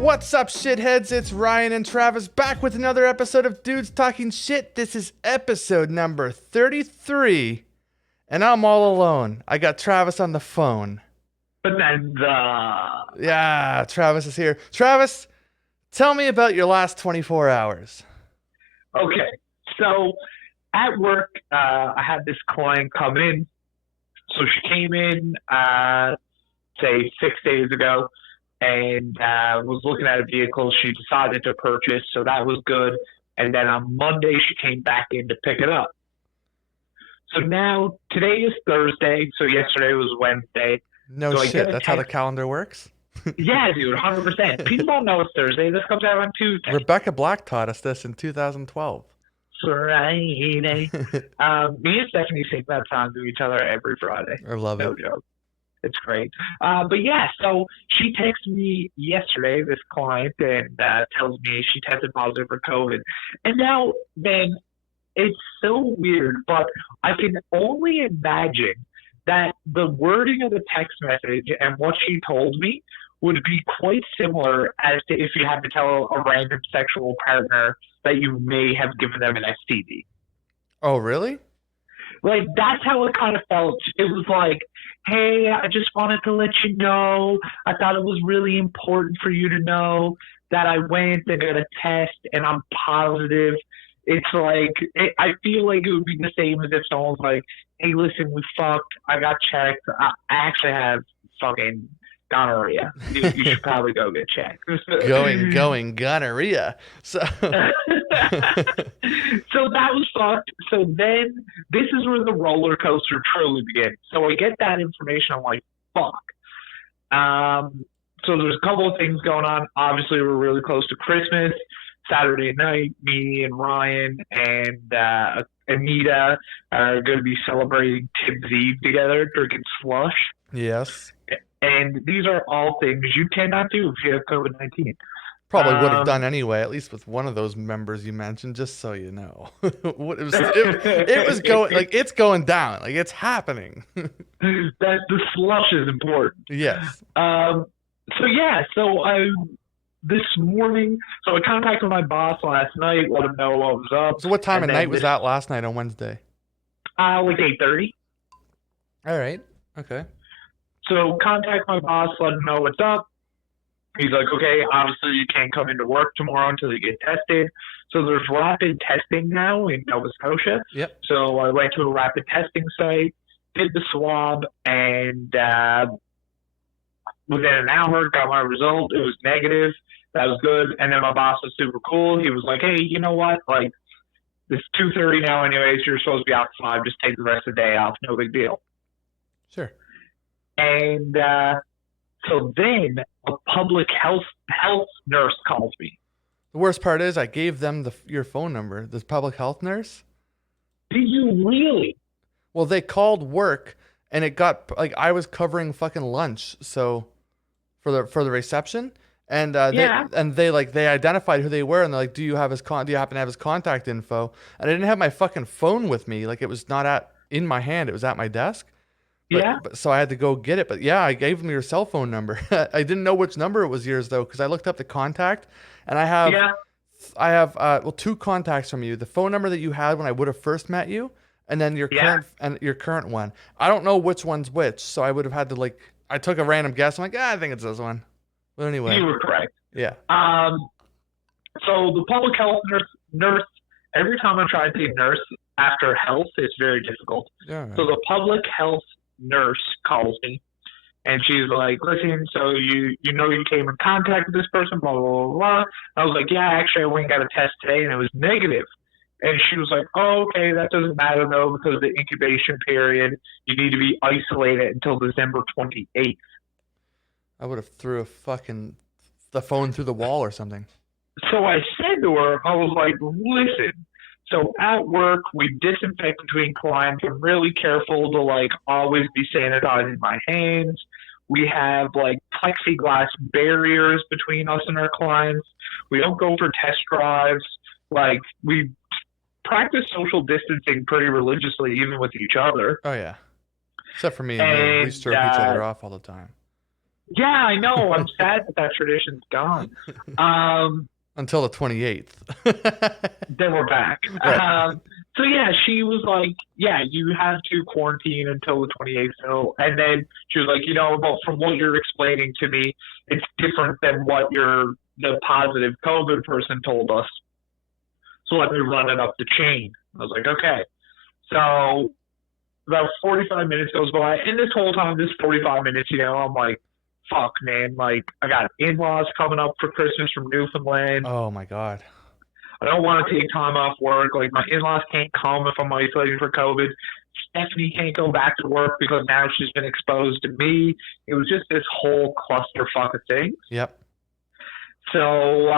What's up, shitheads? It's Ryan and Travis back with another episode of Dudes Talking Shit. This is episode number 33, and I'm all alone. I got Travis on the phone. But then Yeah, Travis is here. Travis, tell me about your last 24 hours. Okay, so at work, I had this client come in. So she came in, say 6 days ago, and was looking at a vehicle she decided to purchase, so that was good. And then on Monday, she came back in to pick it up. So now, today is Thursday, so yesterday was Wednesday. No So shit, that's how the calendar works? Yeah, dude, 100%. People don't know it's Thursday. This comes out on Tuesday. Rebecca Black taught us this in 2012. Friday. Me and Stephanie sing that song to each other every Friday. I love No it. joke. It's great. But yeah, so she texted me yesterday, this client, and tells me she tested positive for COVID. And now, then, it's so weird, but I can only imagine that the wording of the text message and what she told me would be quite similar as to if you had to tell a random sexual partner that you may have given them an STD. Oh, really? Like, that's how it kind of felt. It was like, hey, I just wanted to let you know. I thought it was really important for you to know that I went and got a test and I'm positive. It's like, I feel like it would be the same as if someone's like, hey, listen, we fucked. I got checked. I actually have fucking gonorrhea. You should probably go get checked. Going, gonorrhea. So... So that was fucked. So then this is where the roller coaster truly begins. So I get that information. I'm like, fuck. So there's a couple of things going on. Obviously, we're really close to Christmas. Saturday night, me and Ryan and Anita are going to be celebrating Tibbs Eve together, drinking slush. Yes. And these are all things you cannot do if you have COVID-19. Probably would have done anyway, at least with one of those members you mentioned, just so you know. it was going, like, it's going down. Like, it's happening. That the slush is important. Yes. So this morning, so I contacted my boss last night, let him know what was up. So what time of night was that last night on Wednesday? Like 8:30. All right. Okay. So contact my boss, let him know what's up. He's like, okay, obviously you can't come into work tomorrow until you get tested. So there's rapid testing now in Nova Scotia. Yep. So I went to a rapid testing site, did the swab, and within an hour got my result. It was negative. That was good. And then my boss was super cool. He was like, hey, you know what? Like, it's 2:30 now anyways. You're supposed to be out at 5. Just take the rest of the day off. No big deal. Sure. And so then a public health nurse calls me. The worst part is I gave them your phone number, this public health nurse. Did you really? Well, they called work, and it got, like, I was covering fucking lunch, so for the reception, and they identified who they were, and they're like, do you happen to have his contact info? And I didn't have my fucking phone with me, like, it was not in my hand, it was at my desk. So I had to go get it. But yeah, I gave them your cell phone number. I didn't know which number it was yours though, because I looked up the contact, and I have 2 contacts from you. The phone number that you had when I would have first met you, and then your current one. I don't know which one's which, so I would have had to I took a random guess. I'm like, I think it's this one. But anyway, you were correct. Yeah. So the public health nurse. Every time I try to say nurse after health, it's very difficult. Yeah. Right. So the public health nurse calls me, and she's like, listen, so you came in contact with this person, blah, blah, blah, blah. I was like, yeah, actually, I went and got a test today, and it was negative. And she was like, oh, okay, that doesn't matter, though, because of the incubation period, you need to be isolated until December 28th. I would have threw the phone through the wall or something. So I said to her, I was like, listen, so at work, we disinfect between clients. I'm really careful to, always be sanitizing my hands. We have, plexiglass barriers between us and our clients. We don't go for test drives. We practice social distancing pretty religiously, even with each other. Oh, yeah. Except for me and you. We stroke each other off all the time. Yeah, I know. I'm sad that tradition's gone. Um, Until the 28th. then we're back. Right. So yeah, she was like, "Yeah, you have to quarantine until the 28th." So, and then she was like, "Well, from what you're explaining to me, it's different than what the positive COVID person told us. So let me run it up the chain." I was like, "Okay." So about 45 minutes goes by, and this whole time, this 45 minutes, I'm like, "Fuck, man! Like, I got in-laws coming up for Christmas from Newfoundland. Oh my God. I don't want to take time off work. Like, my in-laws can't come if I'm isolating for COVID. Stephanie can't go back to work because now she's been exposed to me. It was just this whole clusterfuck of things. Yep. So,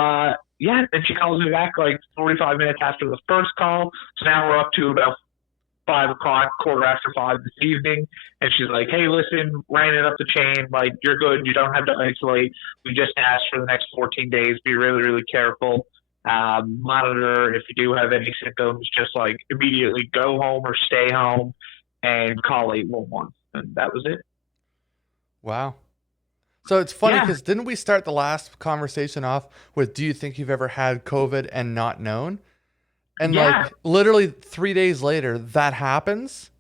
yeah, then she calls me back like 45 minutes after the first call. So now we're up to about 5 o'clock, quarter after 5 this evening. And she's like, "Hey, listen, ran it up the chain. Like, you're good. You don't have to isolate. We just asked for the next 14 days. Be really, really careful. Monitor if you do have any symptoms, just like immediately go home or stay home and call 811." And that was it. Wow. So it's funny because didn't we start the last conversation off with, do you think you've ever had COVID and not known? And like literally 3 days later, that happens.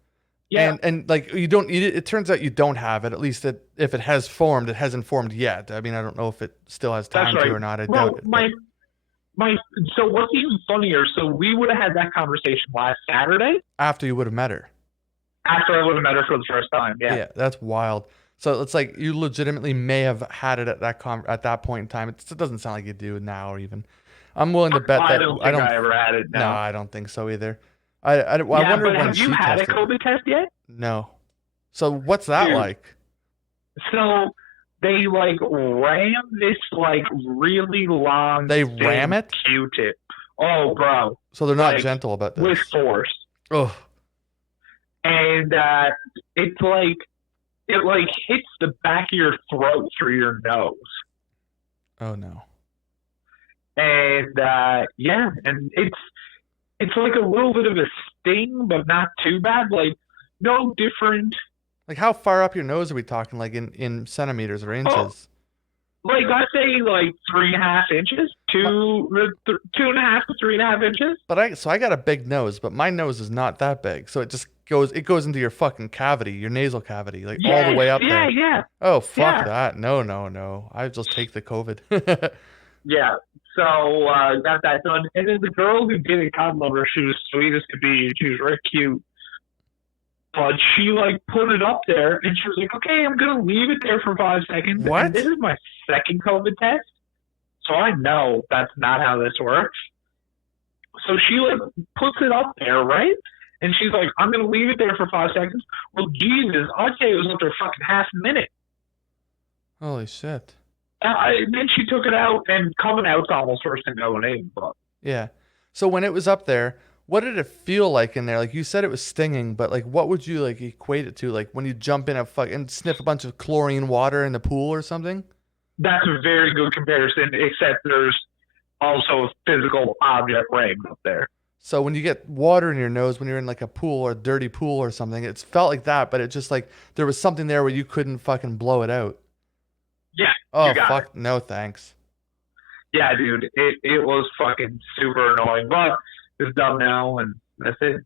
Yeah. And like it turns out you don't have it. At least if it has formed, it hasn't formed yet. I mean, I don't know if it still has time to or not. I doubt it. So what's even funnier, so we would have had that conversation last Saturday. After you would have met her. After I would have met her for the first time, yeah. Yeah, that's wild. So it's like you legitimately may have had it at that point in time. It doesn't sound like you do now or even. I'm willing to bet that I don't think I ever had it. No, I don't think so either. I wonder when have you had a COVID test yet? No. So what's that like? So they like ram this like really long. They ram it? Q-tip. Oh, bro. So they're not gentle about this. With force. Oh. And it's like it like hits the back of your throat through your nose. Oh no. And and it's like a little bit of a sting, but not too bad. Like no different. Like how far up your nose are we talking? Like in centimeters or inches? Like I say, like 3.5 inches, 2.5 to 3.5 inches. But I got a big nose, but my nose is not that big, so it goes into your fucking cavity, your nasal cavity, like all the way up there. Yeah. Oh fuck that! No. I just take the COVID. Yeah. So got that done, and then the girl who did it, God love her, she was sweet as could be. She was very cute. But she like put it up there, and she was like, "Okay, I'm gonna leave it there for 5 seconds." What? And this is my second COVID test, so I know that's not how this works. So she like puts it up there, right? And she's like, "I'm gonna leave it there for 5 seconds." Well, Jesus, I'd say it was up there fucking half a minute. Holy shit! Then she took it out, and coming out's almost worse than going in. But yeah. So when it was up there, what did it feel like in there? Like you said it was stinging, but like what would you like equate it to? Like when you jump in and sniff a bunch of chlorine water in the pool or something? That's a very good comparison, except there's also a physical object right up there. So when you get water in your nose when you're in like a pool or a dirty pool or something, it's felt like that, but it just like there was something there where you couldn't fucking blow it out. Yeah. Oh fuck, it. No thanks. Yeah, dude, it was fucking super annoying, but it's done now, and that's it.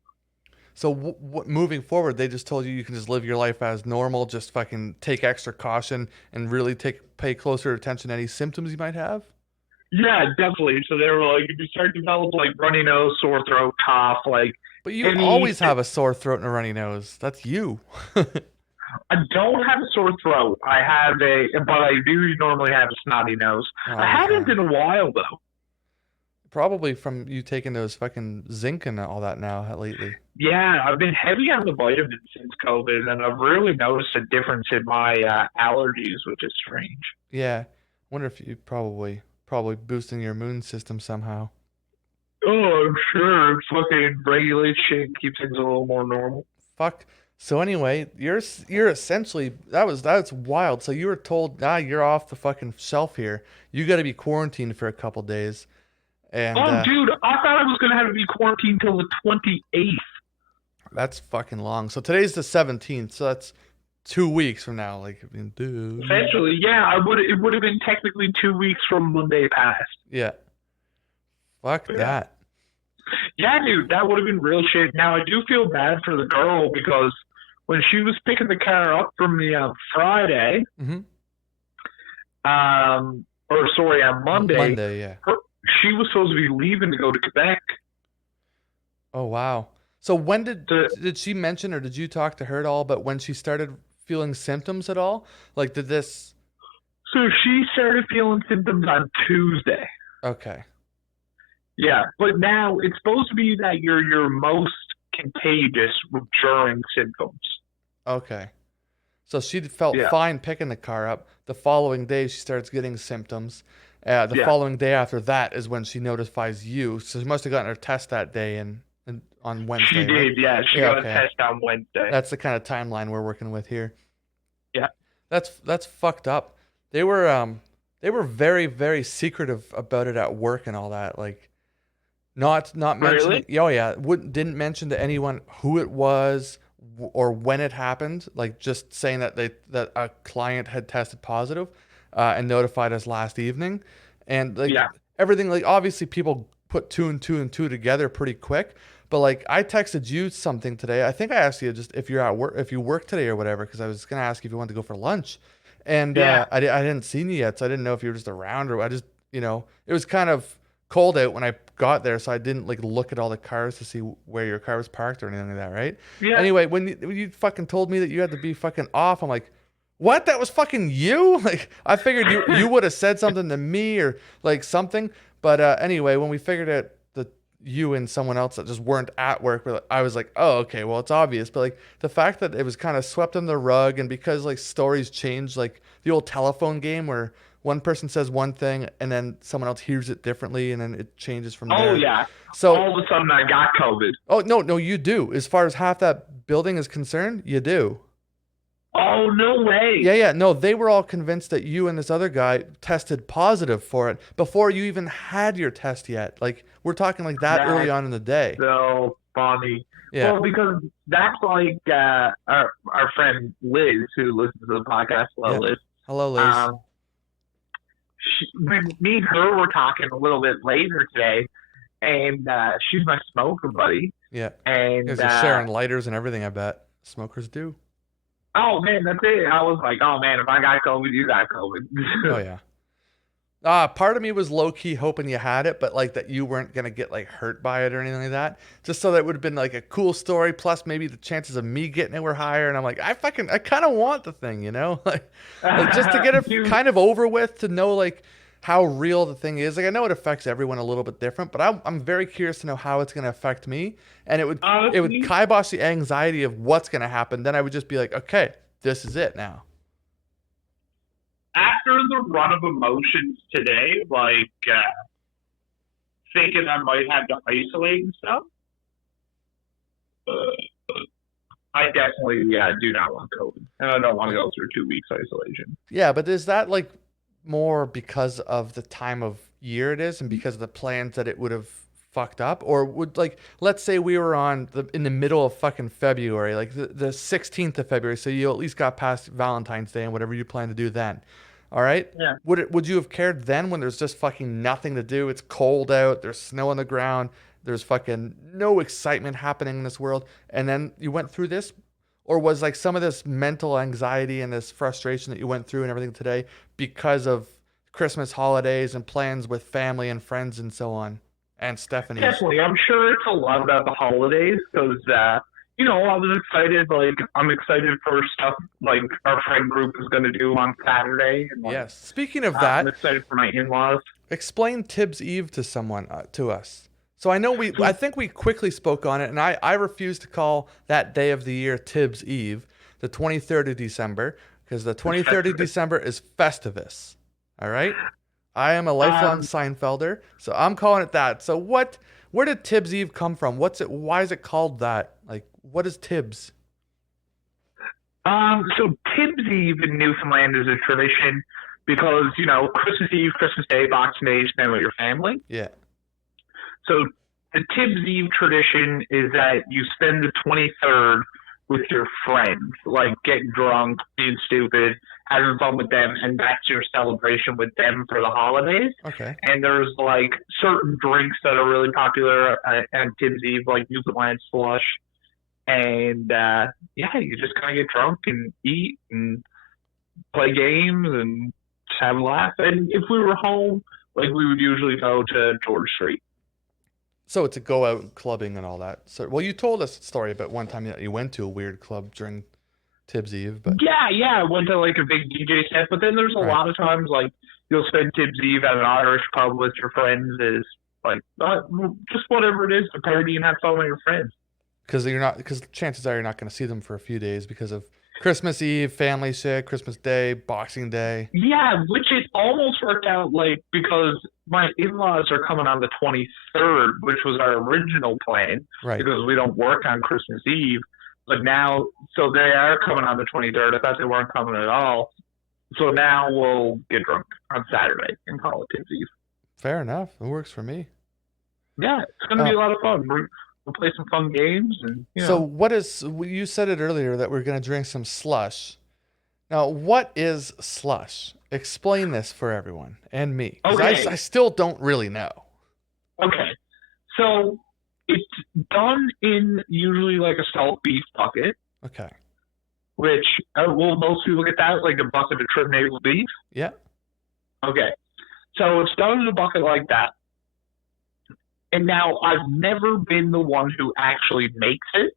So moving forward, they just told you can just live your life as normal, just fucking take extra caution and really pay closer attention to any symptoms you might have? Yeah, definitely. So they were like, if you start to develop like runny nose, sore throat, cough, like... But you always have a sore throat and a runny nose. That's you. I don't have a sore throat. But I do normally have a snotty nose. I haven't in a while, though. Probably from you taking those fucking zinc and all that now lately. Yeah, I've been heavy on the vitamins since COVID, and I've really noticed a difference in my allergies, which is strange. Yeah. Wonder if you probably boosting your immune system somehow. Oh, I'm sure. Fucking regulates shit, keeps things a little more normal. Fuck. So anyway, you're essentially that's wild. So you were told, you're off the fucking shelf here. You got to be quarantined for a couple days. And dude, I thought I was gonna have to be quarantined till the 28th. That's fucking long. So today's the 17th. So that's 2 weeks from now. Like, I mean, dude. Essentially, yeah, it would have been technically 2 weeks from Monday past. Yeah. Fuck that. Yeah, dude, that would have been real shit. Now, I do feel bad for the girl because when she was picking the car up from me on Friday, on Monday. Monday, yeah. She was supposed to be leaving to go to Quebec. Oh, wow. So when did she mention, or did you talk to her at all, but when she started feeling symptoms at all? Like, did this... So she started feeling symptoms on Tuesday. Okay. Yeah, but now it's supposed to be that you're most contagious during symptoms. Okay. So she felt fine picking the car up. The following day, she starts getting symptoms. The following day after that is when she notifies you. So she must have gotten her test that day and on Wednesday. She did, yeah. She got a test on Wednesday. That's the kind of timeline we're working with here. Yeah. That's fucked up. They were very, very secretive about it at work and all that. Like, not mentioning. Really? Oh yeah, didn't mention to anyone who it was or when it happened. Like, just saying that that a client had tested positive and notified us last evening, and like everything. Like, obviously people put two and two together pretty quick. But like, I texted you something today. I think I asked you just if you're at work, if you work today or whatever, because I was gonna ask you if you wanted to go for lunch, and I didn't see you yet, so I didn't know if you were just around or I just, it was kind of cold out when I got there, so I didn't like look at all the cars to see where your car was parked or anything like that, right? Yeah. Anyway, when you fucking told me that you had to be fucking off, I'm like, what? That was fucking you? Like, I figured you would have said something to me or like something. But anyway, when we figured out you and someone else that just weren't at work, I was like, oh, okay, well, it's obvious. But like, the fact that it was kind of swept under the rug, and because like stories change, like the old telephone game where one person says one thing and then someone else hears it differently and then it changes from there. Oh yeah. So all of a sudden I got COVID. Oh no, you do. As far as half that building is concerned, you do. Oh, no way. Yeah. No, they were all convinced that you and this other guy tested positive for it before you even had your test yet. Like, we're talking like that early on in the day. So funny. Yeah. Well, because that's like our friend Liz, who listens to the podcast. Hello, Liz. Hello, Liz. Me and her were talking a little bit later today, and she's my smoker buddy. Yeah. And you guys are sharing lighters and everything, I bet. Smokers do. Oh, man, that's it. I was like, oh, man, if I got COVID, you got COVID. Oh, yeah. Part of me was low-key hoping you had it, but like that you weren't going to get like hurt by it or anything like that. Just so that would have been like a cool story. Plus maybe the chances of me getting it were higher. And I'm like, I kind of want the thing, like just to get it kind of over with, to know like how real the thing is. Like, I know it affects everyone a little bit different, but I'm very curious to know how it's going to affect me. And it would kibosh the anxiety of what's going to happen. Then I would just be like, okay, this is it now. After the run of emotions today, like thinking I might have to isolate and stuff, I definitely do not want COVID, and I don't want to go through 2 weeks isolation. Yeah, but is that like more because of the time of year it is, and because of the plans that it would have fucked up? Or would, like, let's say we were in the middle of fucking February, like the 16th of February, so you at least got past Valentine's Day and whatever you plan to do then. All right? Yeah. Would you have cared then, when there's just fucking nothing to do? It's cold out, there's snow on the ground, there's fucking no excitement happening in this world, and then you went through this? Or was like some of this mental anxiety and this frustration that you went through and everything today because of Christmas holidays and plans with family and friends and so on? And Stephanie. Definitely. I'm sure it's a lot about the holidays because, I was excited. Like, I'm excited for stuff like our friend group is going to do on Saturday. And, yes. Speaking of that, I'm excited for my in-laws. Explain Tibbs Eve to someone, to us. So I think we quickly spoke on it, and I refuse to call that day of the year Tibbs Eve, the 23rd of December, because the 23rd of December is Festivus. All right? I am a lifelong Seinfelder, so I'm calling it that. So where did Tibbs Eve come from? Why is it called that? Like, what is Tibbs? So Tibbs Eve in Newfoundland is a tradition because, Christmas Eve, Christmas Day, Boxing Day, you spend with your family. Yeah. So the Tibbs Eve tradition is that you spend the 23rd with your friends, like getting drunk, being stupid, having fun with them, and that's your celebration with them for the holidays. Okay. And there's like certain drinks that are really popular at Tibbs Eve, like Newfoundland Slush. And yeah, you just kind of get drunk and eat and play games and just have a laugh. And if we were home, like we would usually go to George Street. So it's a go out clubbing and all that. So, well, you told us a story about one time that you went to a weird club during Tibbs Eve, but yeah, I went to like a big DJ set. But then there's a lot of times like you'll spend Tibbs Eve at an Irish pub with your friends, is like just whatever it is to party and have fun with your friends. Because chances are you're not going to see them for a few days because of Christmas Eve, family shit, Christmas Day, Boxing Day. Yeah, which it almost worked out like because my in-laws are coming on the 23rd, which was our original plan, right? Because we don't work on Christmas Eve. But now, so they are coming on the 23rd. I thought they weren't coming at all. So now we'll get drunk on Saturday and call it Tibbs Eve. Fair enough. It works for me. Yeah, it's going to be a lot of fun. We'll play some fun games. And So you said it earlier that we're going to drink some slush. Now, what is slush? Explain this for everyone and me. Okay. I still don't really know. Okay. So it's done in usually like a salt beef bucket. Okay. Which, will most people get that? Like a bucket of trim navel beef? Yeah. Okay. So it's done in a bucket like that. And now I've never been the one who actually makes it.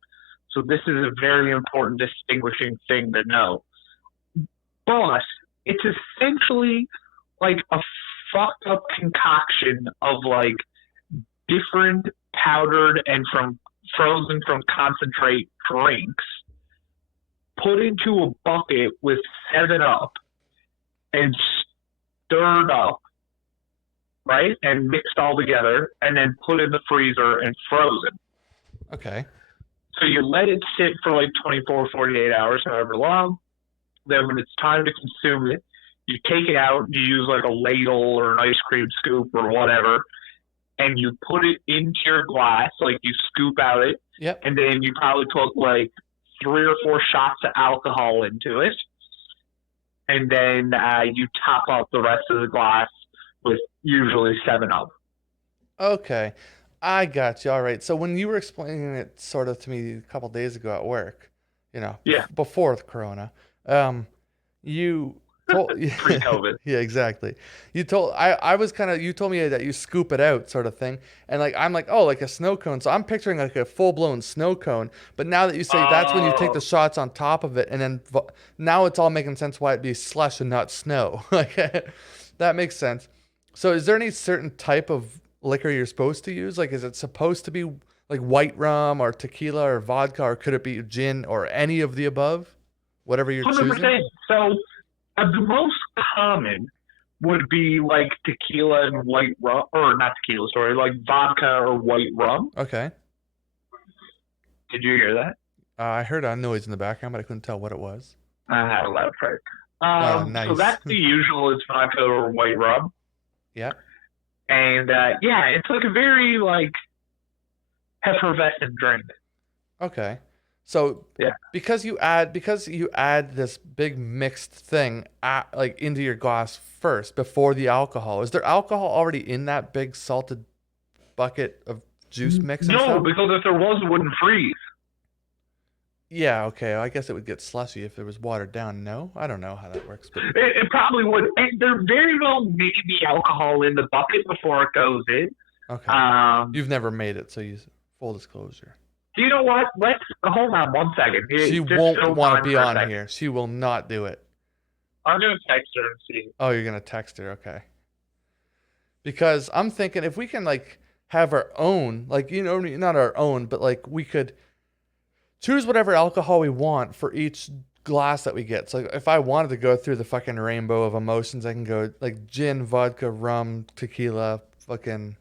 So this is a very important distinguishing thing to know. But it's essentially like a fucked up concoction of like different powdered and frozen from concentrate drinks put into a bucket with 7-Up and stirred up, right? And mixed all together and then put in the freezer and frozen. Okay. So you let it sit for like 24, 48 hours, however long. Then when it's time to consume it, you take it out, you use like a ladle or an ice cream scoop or whatever, and you put it into your glass, like you scoop out it, yep. And then you probably put like 3 or 4 shots of alcohol into it, and then you top up the rest of the glass with usually 7-Up. Okay, I got you. All right. So when you were explaining it sort of to me a couple days ago at work, before the corona, you told pre-COVID. Yeah, exactly. You told you told me that you scoop it out sort of thing, and like I'm like, oh, like a snow cone. So I'm picturing like a full blown snow cone. But now that you say that's when you take the shots on top of it, and then now it's all making sense why it'd be slush and not snow. Like that makes sense. So is there any certain type of liquor you're supposed to use? Like, is it supposed to be like white rum or tequila or vodka, or could it be gin or any of the above? Whatever you're 100%. Choosing? So the most common would be like tequila and white rum, or not tequila, sorry, like vodka or white rum. Okay. Did you hear that? I heard a noise in the background, but I couldn't tell what it was. I had a loud fart. Nice. So that's the usual is vodka or white rum. Yeah. And it's like a very like effervescent drink. Okay. So because you add this big mixed thing like into your glass first before the alcohol. Is there alcohol already in that big salted bucket of juice mix? No, because if there was, it wouldn't freeze. Yeah, okay. I guess it would get slushy if it was watered down. No? I don't know how that works. But it probably would. And there very well may be alcohol in the bucket before it goes in. Okay. You've never made it, so full disclosure. You know what? Let's hold on one second. She won't want to be on here. She will not do it. I'm going to text her and see. Oh, you're going to text her. Okay. Because I'm thinking if we can like have our own, like, not our own, but like we could choose whatever alcohol we want for each glass that we get. So if I wanted to go through the fucking rainbow of emotions, I can go like gin, vodka, rum, tequila, fucking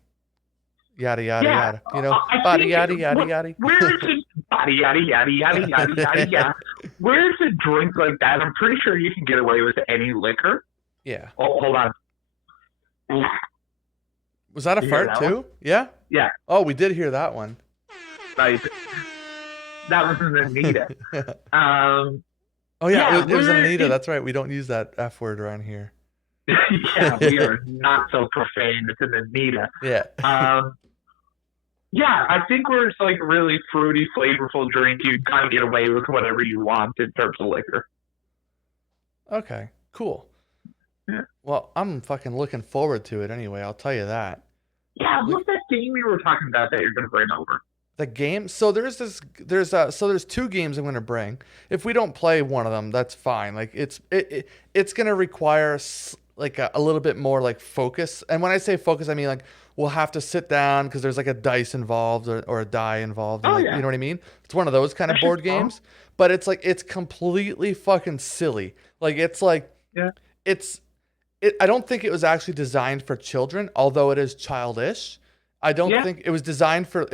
yada yada yada. Body yada yada yada. Where's it? Body yada yada yada yada yada yada. Where's a drink like that? I'm pretty sure you can get away with any liquor. Yeah. Oh, hold on. Was that a fart too? Yeah. Yeah. Oh, we did hear that one. Nice. That was an Anita. Um, Oh yeah, yeah, it was an Anita. That's right. We don't use that F word around here. yeah, we are not so profane. It's an Anita. Yeah. Um, yeah, I think where it's like really fruity, flavorful drink, you kind of get away with whatever you want in terms of liquor. Okay. Cool. Yeah. Well, I'm fucking looking forward to it anyway. I'll tell you that. Yeah, Like, what's that game we were talking about that you're gonna bring over? the game. So there's two games I'm gonna bring. If we don't play one of them, that's fine. Like it's gonna require like a little bit more like focus. And when I say focus, I mean like we'll have to sit down because there's like a dice involved or a die involved. And Oh like yeah, you know what I mean? It's one of those kind of that's just board fun. games. But it's like it's completely fucking silly. Like it's like Yeah, it's I don't think it was actually designed for children, although it is childish. I don't yeah, think it was designed for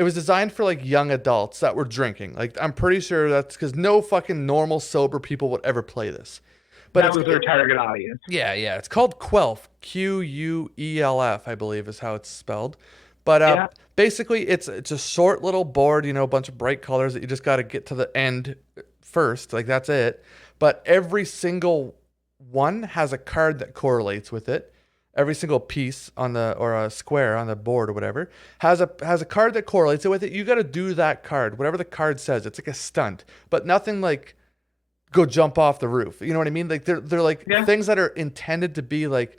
like young adults that were drinking. Like I'm pretty sure that's because no fucking normal sober people would ever play this. But that was their target audience. yeah, it's called Quelf, Quelf, I believe is how it's spelled. But Yeah, basically it's a short little board, a bunch of bright colors that you just got to get to the end first. Like that's it. But every single one has a card that correlates with it. Every single piece on the or a square on the board or whatever has a card that correlates it with it. You got to do that card, whatever the card says. It's like a stunt, but nothing like go jump off the roof. You know what I mean? Like they're like yeah, things that are intended to be like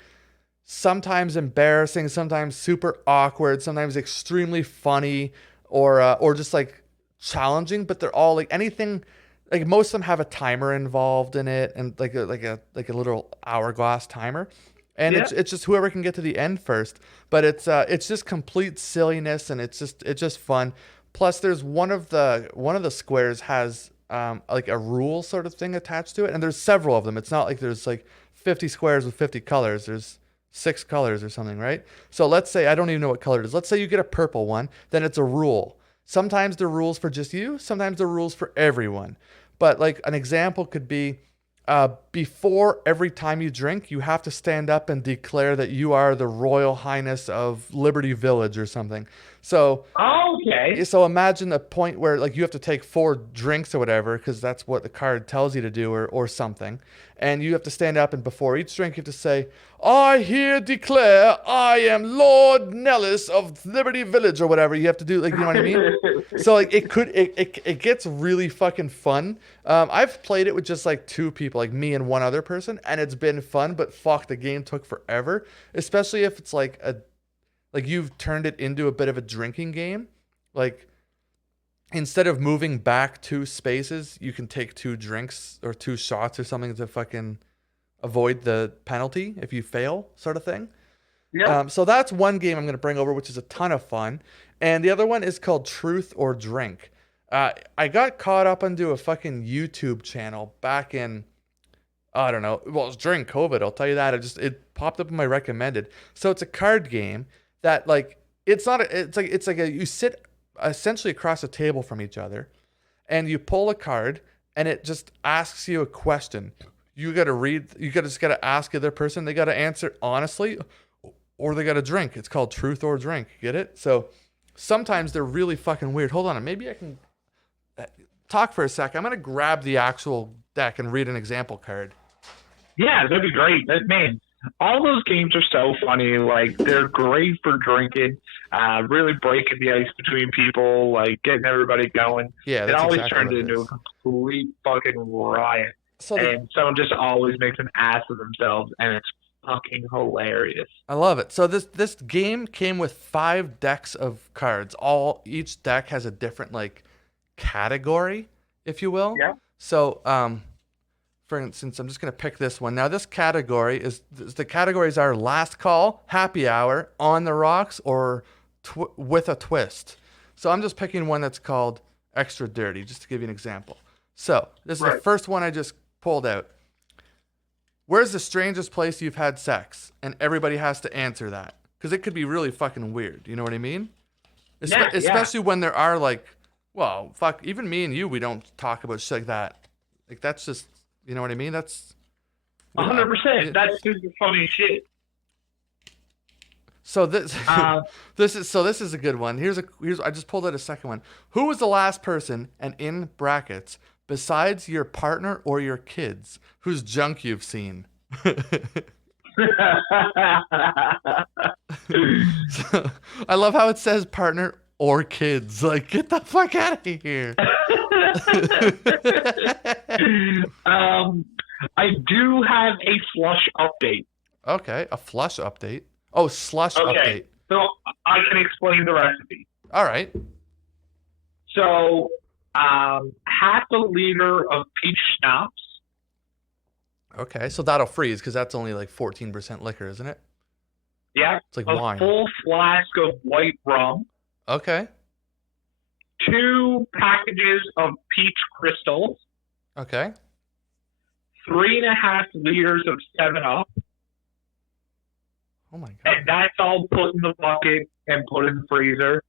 sometimes embarrassing, sometimes super awkward, sometimes extremely funny, or just like challenging. But they're all like anything. Like most of them have a timer involved in it, and like a little hourglass timer, and yeah. it's just whoever can get to the end first. But it's just complete silliness, and it's just fun. Plus, there's one of the squares has like a rule sort of thing attached to it, and there's several of them. It's not like there's like 50 squares with 50 colors. There's 6 colors or something, right? So let's say I don't even know what color it is. Let's say you get a purple one, then it's a rule. Sometimes the rules for just you, sometimes the rules for everyone. But like an example could be before every time you drink, you have to stand up and declare that you are the Royal Highness of Liberty Village or something. So Okay. so imagine a point where like you have to take 4 drinks or whatever because that's what the card tells you to do or something, and you have to stand up and before each drink you have to say, "I here declare I am Lord Nellis of Liberty Village" or whatever you have to do. Like you know what I mean? So like it gets really fucking fun. I've played it with just like 2 people, like me and one other person, and it's been fun. But fuck, the game took forever, especially if it's like you've turned it into a bit of a drinking game. Like instead of moving back 2 spaces, you can take 2 drinks or 2 shots or something to fucking avoid the penalty if you fail, sort of thing. Yep. So that's one game I'm going to bring over, which is a ton of fun. And the other one is called Truth or Drink. I got caught up onto a fucking YouTube channel back in, I don't know. Well, it was during COVID, I'll tell you that. It popped up in my recommended. So it's a card game that like it's not a, it's like a you sit essentially across a table from each other and you pull a card and it just asks you a question. You got to ask the other person. They got to answer honestly or they got to drink. It's called Truth or Drink. Get it? So sometimes they're really fucking weird. Hold on. Maybe I can talk for a sec. I'm going to grab the actual deck and read an example card. Yeah, that'd be great. That man, all those games are so funny. Like they're great for drinking, really breaking the ice between people, like getting everybody going. Yeah, It that's always exactly turns what it into a is. complete fucking riot, So and someone just always makes an ass of themselves, and it's fucking hilarious. I love it. So this game came with 5 decks of cards. Each deck has a different like category, if you will. Yeah. So for instance, I'm just gonna pick this one. Now this category is the categories are last call, happy hour, on the rocks, or with a twist. So I'm just picking one that's called extra dirty, just to give you an example. So this is the Right. first one I just pulled out. Where's the strangest place you've had sex? And everybody has to answer that because it could be really fucking weird. You know what I mean? Yeah, yeah. Especially when there are like, well, fuck, even me and you, we don't talk about shit like that. Like that's just, you know what I mean? That's 100%. That's super funny shit. So this this is a good one. Here's I just pulled out a second one. Who was the last person, and in brackets, besides your partner or your kids, whose junk you've seen? So, I love how it says partner or kids. Like, get the fuck out of here. I do have a flush update. Okay, a flush update. Oh, slush update. So I can explain the recipe. All right. So, half a liter of peach schnapps. Okay, so that'll freeze because that's only like 14% liquor, isn't it? Yeah. It's like a wine. Full flask of white rum. Okay. 2 packages of peach crystals. Okay. 3.5 liters of 7-Up. Oh my god. And that's all put in the bucket and put in the freezer.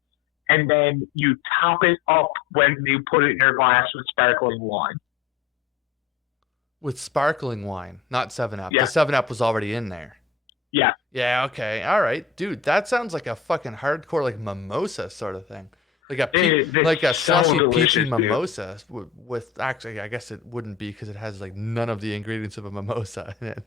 And then you top it up when you put it in your glass with sparkling wine. With sparkling wine, not 7-Up. Yeah. The 7-Up was already in there. Yeah. Yeah, okay. All right. Dude, that sounds like a fucking hardcore like mimosa sort of thing. Like a slushy peachy mimosa with actually, I guess it wouldn't be because it has like none of the ingredients of a mimosa in it,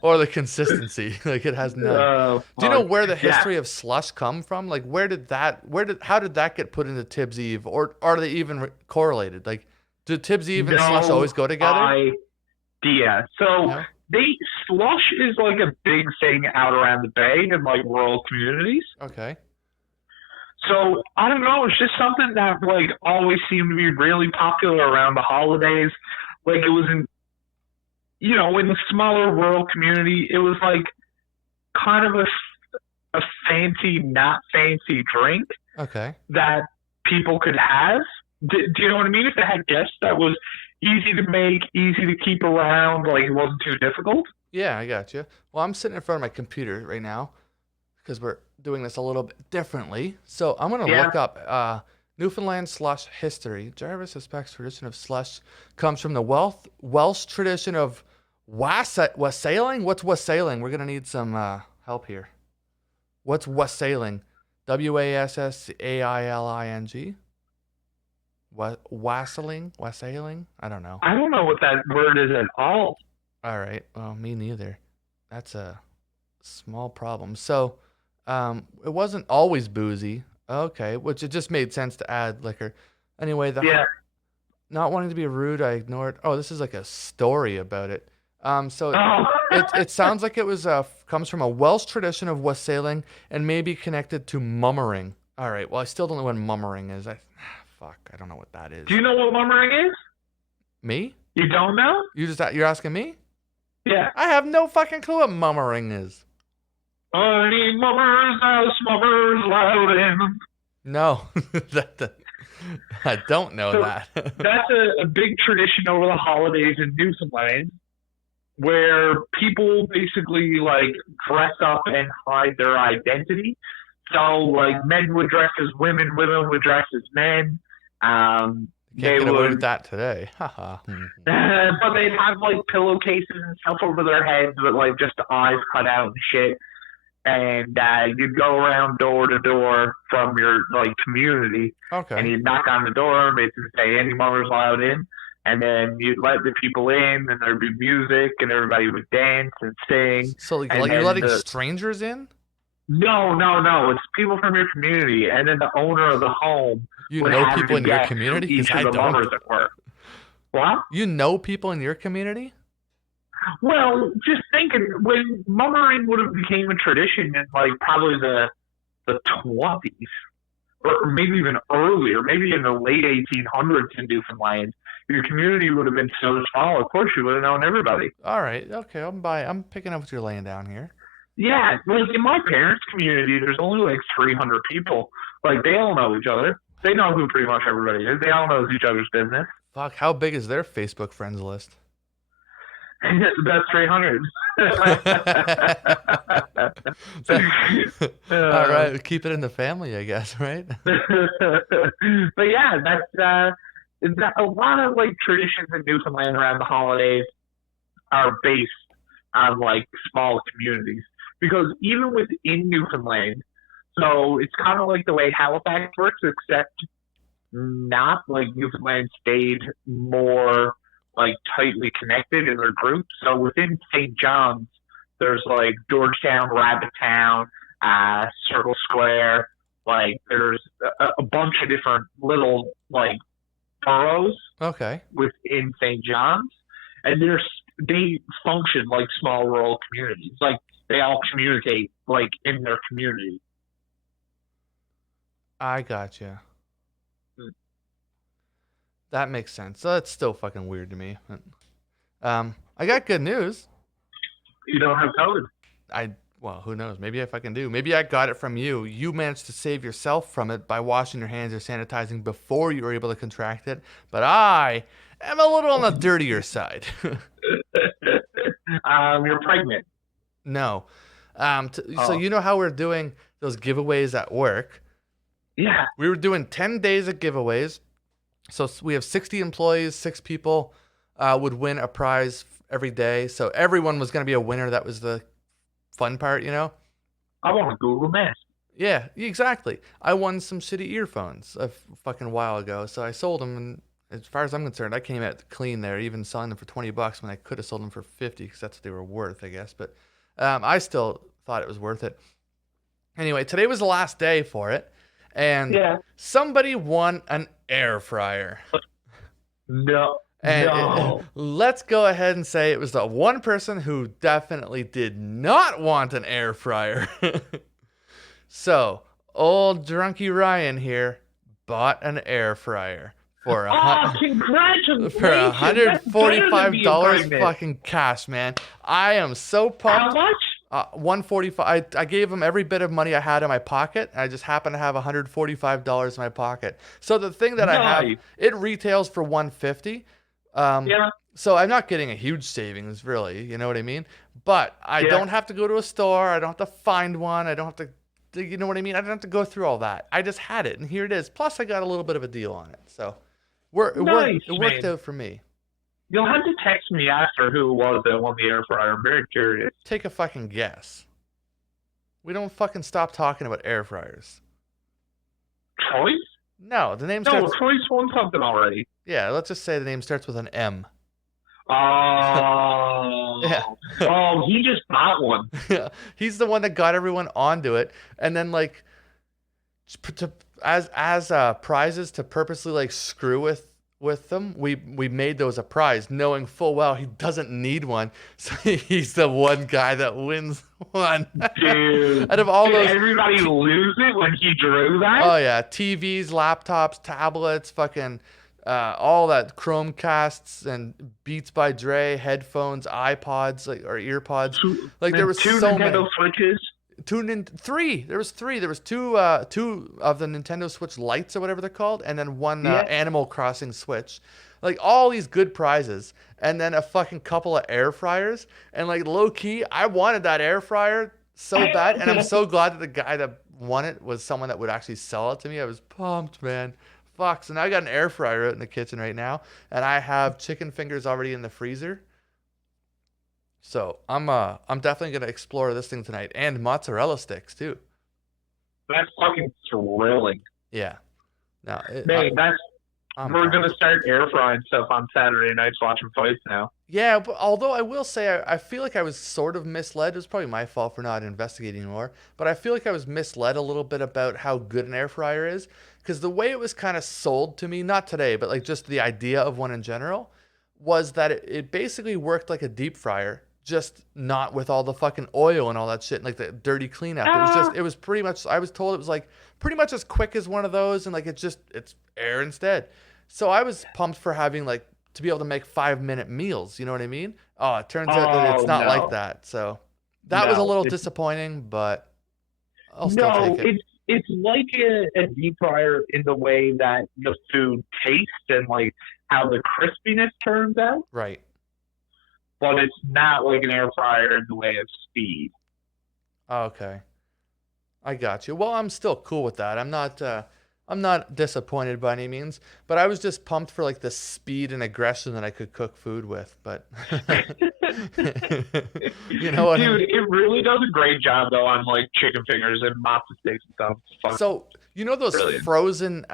or the consistency. Like it has none. Do you know where the history of slush come from? Like how did that get put into Tibbs Eve, or are they even correlated? Like, do Tibbs Eve and slush always go together? Yeah. So slush is like a big thing out around the bay in like rural communities. Okay. So, I don't know, it's just something that, like, always seemed to be really popular around the holidays. Like, it was in the smaller rural community, it was, like, kind of a fancy, not fancy drink. Okay. That people could have. Do you know what I mean? If they had guests, that was easy to make, easy to keep around, like, it wasn't too difficult. Yeah, I got you. Well, I'm sitting in front of my computer right now because we're doing this a little bit differently. So I'm going to look up Newfoundland slush history. Jarvis suspects tradition of slush comes from the Welsh tradition of wassailing. What's wassailing? We're going to need some help here. What's wassailing? Wassailing? Wassailing? I don't know. I don't know what that word is at all. All right. Well, me neither. That's a small problem. So it wasn't always boozy. Okay, which it just made sense to add liquor. Anyway, not wanting to be rude, I ignored. Oh, this is like a story about it. It sounds like it was comes from a Welsh tradition of wassailing and may be connected to mummering. All right. Well, I still don't know what mummering is. I don't know what that is. Do you know what mummering is? Me? You don't know? You're asking me? Yeah. I have no fucking clue what mummering is. I need mummers, smummers loud in. No, I don't know that. That's a big tradition over the holidays in Newfoundland, where people basically like dress up and hide their identity. So like men would dress as women, women would dress as men. Can't get away with that today. But they'd have like pillowcases and stuff over their heads with like just the eyes cut out and shit. And you'd go around door to door from your like community, and you'd knock on the door, basically say any mummers allowed in, and then you'd let the people in, and there'd be music, and everybody would dance and sing. So like you're letting strangers in? No, it's people from your community, and then the owner of the home. You know people in your community? Each of the mummers at work. What? You know people in your community? Well, just thinking, when mummering would have became a tradition in like probably the 20s, or maybe even earlier, maybe in the late 1800s in Newfoundland, your community would have been so small, of course you would have known everybody. All right, okay, I'm picking up what you're laying down here. Yeah, like in my parents' community, there's only like 300 people. Like they all know each other. They know who pretty much everybody is. They all know each other's business. Fuck, how big is their Facebook friends list? That's 300. All right, keep it in the family, I guess, right? But yeah, that's a lot of like traditions in Newfoundland around the holidays are based on like small communities. because even within Newfoundland, so it's kind of like the way Halifax works, except not like Newfoundland stayed more like tightly connected in their groups. So within St. John's, there's like Georgetown, Rabbittown, Circle Square. Like there's a bunch of different little like boroughs Okay. within St. John's, and they function like small rural communities. Like they all communicate like in their community. I gotcha. That makes sense. So that's still fucking weird to me. I got good news. You don't have COVID. Well, who knows? Maybe if I can do. Maybe I got it from you. You managed to save yourself from it by washing your hands or sanitizing before you were able to contract it. But I am a little on the dirtier side. You're pregnant. No. So you know how we're doing those giveaways at work? Yeah. We were doing 10 days of giveaways. So we have 60 employees, 6 people would win a prize every day. So everyone was going to be a winner. That was the fun part, you know? I want a Google Nest. Yeah, exactly. I won some shitty earphones a fucking while ago. So I sold them. And as far as I'm concerned, I came out clean there, even selling them for $20 when I could have sold them for 50 because that's what they were worth, I guess. But I still thought it was worth it. Anyway, today was the last day for it. And somebody won an air fryer. No. Let's go ahead and say it was the one person who definitely did not want an air fryer. So, old drunky Ryan here bought an air fryer for congratulations! For $145 fucking cash, man. I am so pumped. How much? $145. I gave him every bit of money I had in my pocket. I just happened to have $145 in my pocket. So the thing that I have, it retails for $150. So I'm not getting a huge savings, really. You know what I mean? But I don't have to go to a store. I don't have to find one. I don't have to, you know what I mean? I don't have to go through all that. I just had it, and here it is. Plus, I got a little bit of a deal on it. So it worked out for me. You'll have to text me after who it was that won the air fryer. I'm very curious. Take a fucking guess. We don't fucking stop talking about air fryers. Choice? No, the name starts... No, Choice won something already. Yeah, let's just say the name starts with an M. Oh. Yeah. Oh, he just bought one. Yeah, he's the one that got everyone onto it. And then, like, as prizes to purposely, like, screw with them, we made those a prize, knowing full well he doesn't need one, so he's the one guy that wins one. Dude, out of all those, everybody lose it when he drew that? Oh yeah, TVs, laptops, tablets, fucking all that, Chromecasts and Beats by Dre, headphones, iPods, like, or earpods. There was two so Nintendo many. Switches. Three. There was three. There was two of the Nintendo Switch Lites or whatever they're called, and then one Animal Crossing Switch. Like, all these good prizes, and then a fucking couple of air fryers. And, like, low key, I wanted that air fryer so bad, and I'm so glad that the guy that won it was someone that would actually sell it to me. I was pumped, man. Fuck. So now I got an air fryer out in the kitchen right now, and I have chicken fingers already in the freezer. So I'm definitely gonna explore this thing tonight, and mozzarella sticks too. That's fucking thrilling. Yeah. Now, we're gonna start air frying stuff on Saturday nights watching fights now. Yeah, but although I will say I feel like I was sort of misled. It was probably my fault for not investigating more, but I feel like I was misled a little bit about how good an air fryer is, because the way it was kind of sold to me, not today, but like just the idea of one in general, was that it basically worked like a deep fryer, just not with all the fucking oil and all that shit, and like the dirty cleanup. It was pretty much, I was told it was like pretty much as quick as one of those, and like it's air instead. So I was pumped for having, like, to be able to make 5-minute meals, you know what I mean? Oh, it turns out that it's not like that. So that was a little disappointing, but I'll still take it. It's like a deep fryer in the way that the food tastes and like how the crispiness turns out. Right. But it's not like an air fryer in the way of speed. Okay. I got you. Well, I'm still cool with that. I'm not disappointed by any means, but I was just pumped for like the speed and aggression that I could cook food with. But You know what? Dude, it really does a great job though on like chicken fingers and matzo sticks and stuff. So you know those Brilliant. frozen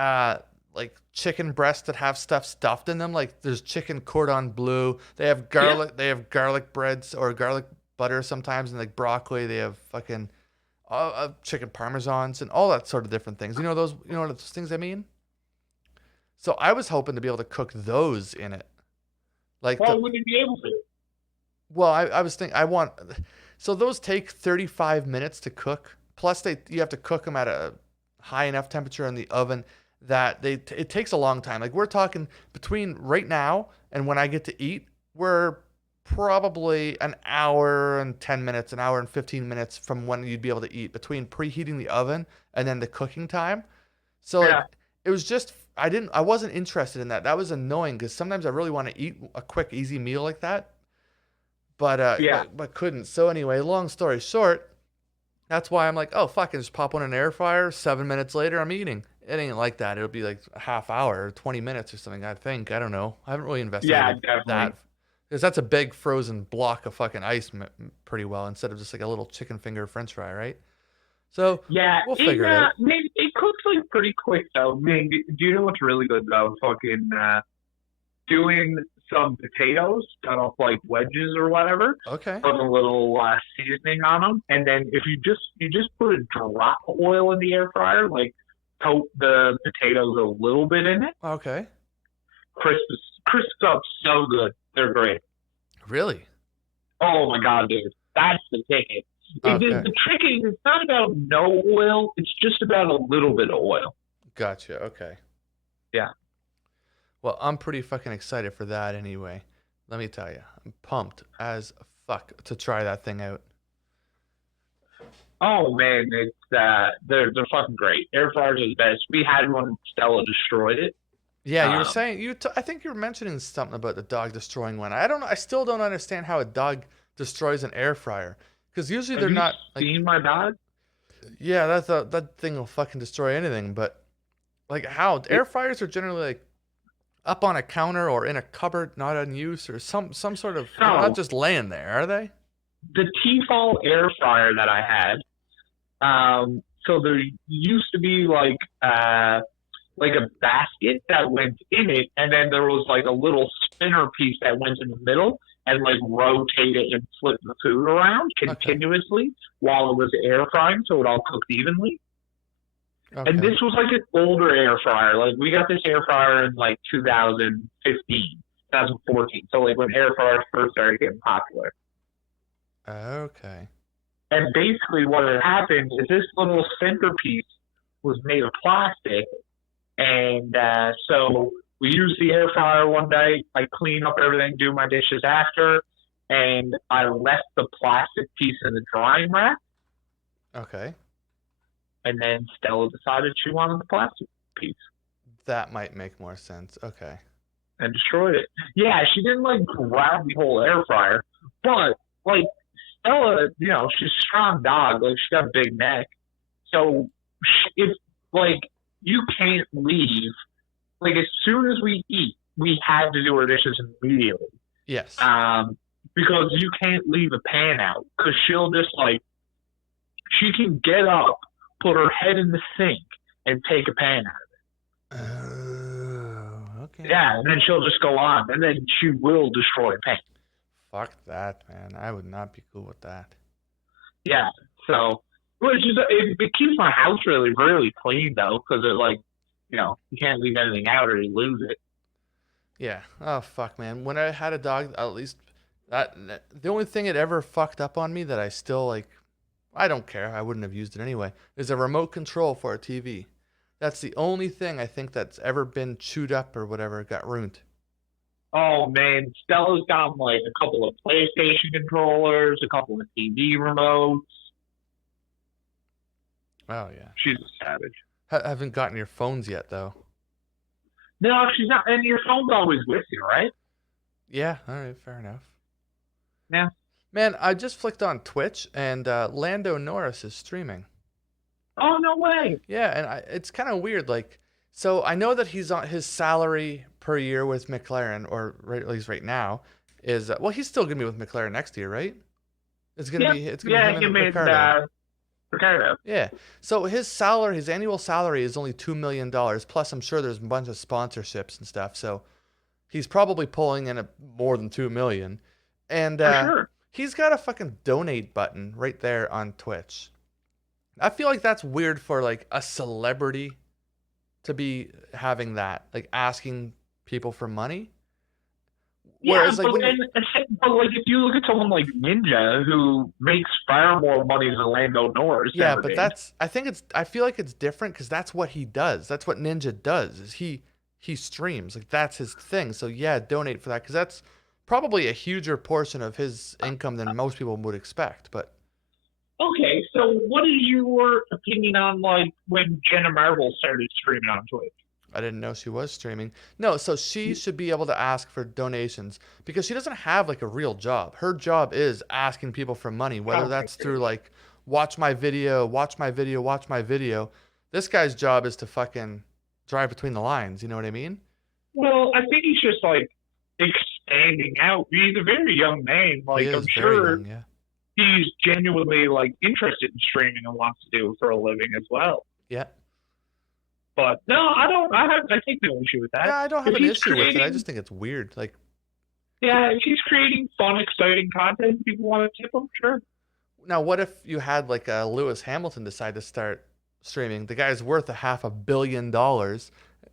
like chicken breasts that have stuff stuffed in them? Like there's chicken cordon bleu. They have garlic. They have garlic breads or garlic butter sometimes, and like broccoli. They have fucking chicken parmesans and all that sort of different things. You know those? You know those things I mean? So I was hoping to be able to cook those in it. Like, well, would you be able to? Well, I was thinking so those take 35 minutes to cook. Plus, you have to cook them at a high enough temperature in the oven that it takes a long time. Like we're talking between right now and when I get to eat, we're probably an hour and 10 minutes, an hour and 15 minutes from when you'd be able to eat between preheating the oven and then the cooking time. So like, it was just I wasn't interested in that. That was annoying because sometimes I really want to eat a quick, easy meal like that. But couldn't. So anyway, long story short, that's why I'm like, oh fuck, I just pop on an air fryer. 7 minutes later, I'm eating. It ain't like that. It'll be like a half hour, or 20 minutes or something. I think. I don't know. I haven't really investigated that because that's a big frozen block of fucking ice, pretty well, instead of just like a little chicken finger French fry, right? So we'll figure it out. It cooks like pretty quick though. I mean, do you know what's really good though? Fucking doing some potatoes, cut off like wedges or whatever. Okay. Put a little seasoning on them, and then if you just put a drop of oil in the air fryer, like coat the potatoes a little bit in it. Okay. Crisps up so good. They're great. Really? Oh my god, dude, that's the ticket. Okay. The trick is it's not about no oil. It's just about a little bit of oil. Gotcha. Okay. Yeah. Well, I'm pretty fucking excited for that anyway. Let me tell you, I'm pumped as fuck to try that thing out. Oh man, it's they're fucking great. Air fryers are the best. We had one. Stella destroyed it. Yeah, you were saying I think you were mentioning something about the dog destroying one. I don't know. I still don't understand how a dog destroys an air fryer because usually they're not. Have you seen my dog? Yeah, that thing will fucking destroy anything. But like how air fryers are generally like up on a counter or in a cupboard, not in use, or some sort of they're not just laying there, are they? The Tefal air fryer that I had, so there used to be like a basket that went in it, and then there was like a little spinner piece that went in the middle and like rotated and flipped the food around continuously while it was air frying, so it all cooked evenly. Okay. And this was like an older air fryer. Like we got this air fryer in like 2015, 2014. So like when air fryers first started getting popular. Okay. And basically what had happened is this little centerpiece was made of plastic. And so we used the air fryer one day. I clean up everything, do my dishes after. And I left the plastic piece in the drying rack. Okay. And then Stella decided she wanted the plastic piece. That might make more sense. Okay. And destroyed it. Yeah, she didn't like grab the whole air fryer, but like Stella, you know, she's a strong dog. Like she's got a big neck, so if like you can't leave, like as soon as we eat, we have to do our dishes immediately. Yes. Because you can't leave a pan out because she'll just like she can get up, put her head in the sink, and take a pan out of it. Oh, okay. Yeah, and then she'll just go on, and then she will destroy a pan. Fuck that, man. I would not be cool with that. Yeah, so which is it keeps my house really, really clean though, because it like, you know, you can't leave anything out or you lose it. Yeah. Oh fuck, man. When I had a dog, at least the only thing it ever fucked up on me that I still like. I don't care. I wouldn't have used it anyway. There's a remote control for a TV. That's the only thing I think that's ever been chewed up or whatever got ruined. Oh man, Stella's got like a couple of PlayStation controllers, a couple of TV remotes. Oh yeah. She's a savage. Haven't gotten your phones yet though. No, she's not. And your phone's always with you, right? Yeah. All right. Fair enough. Yeah. Man, I just flicked on Twitch and Lando Norris is streaming. Oh, no way. Yeah, and it's kind of weird. Like, so I know that he's on his salary per year with McLaren, or at least right now, is well, he's still gonna be with McLaren next year, right? It's gonna be him he and made Ricardo. Ricardo. Yeah. So his annual salary is only $2 million. Plus, I'm sure there's a bunch of sponsorships and stuff. So he's probably pulling in more than 2 million. And sure. He's got a fucking donate button right there on Twitch. I feel like that's weird for like a celebrity to be having that, like asking people for money. Whereas, but if you look at someone like Ninja, who makes far more money than Lando Norris. Yeah, but I feel like it's different because that's what he does. That's what Ninja does. Is he streams, like that's his thing. So yeah, donate for that because that's probably a huger portion of his income than most people would expect. But okay, so what is your opinion on like when Jenna Marbles started streaming on Twitch? I didn't know she was streaming. No, so she should be able to ask for donations because she doesn't have like a real job. Her job is asking people for money, whether that's through like watch my video, watch my video, watch my video. This guy's job is to fucking drive between the lines. You know what I mean? Well, I think he's just like expanding out. He's a very young man. Like I'm sure he's genuinely like interested in streaming and wants to do it for a living as well. Yeah. But no, I take no issue with that. Yeah, I don't have an issue with it. I just think it's weird. Like, yeah, if he's creating fun, exciting content, people want to tip him, sure. Now, what if you had like a Lewis Hamilton decide to start streaming? The guy's worth $500 million,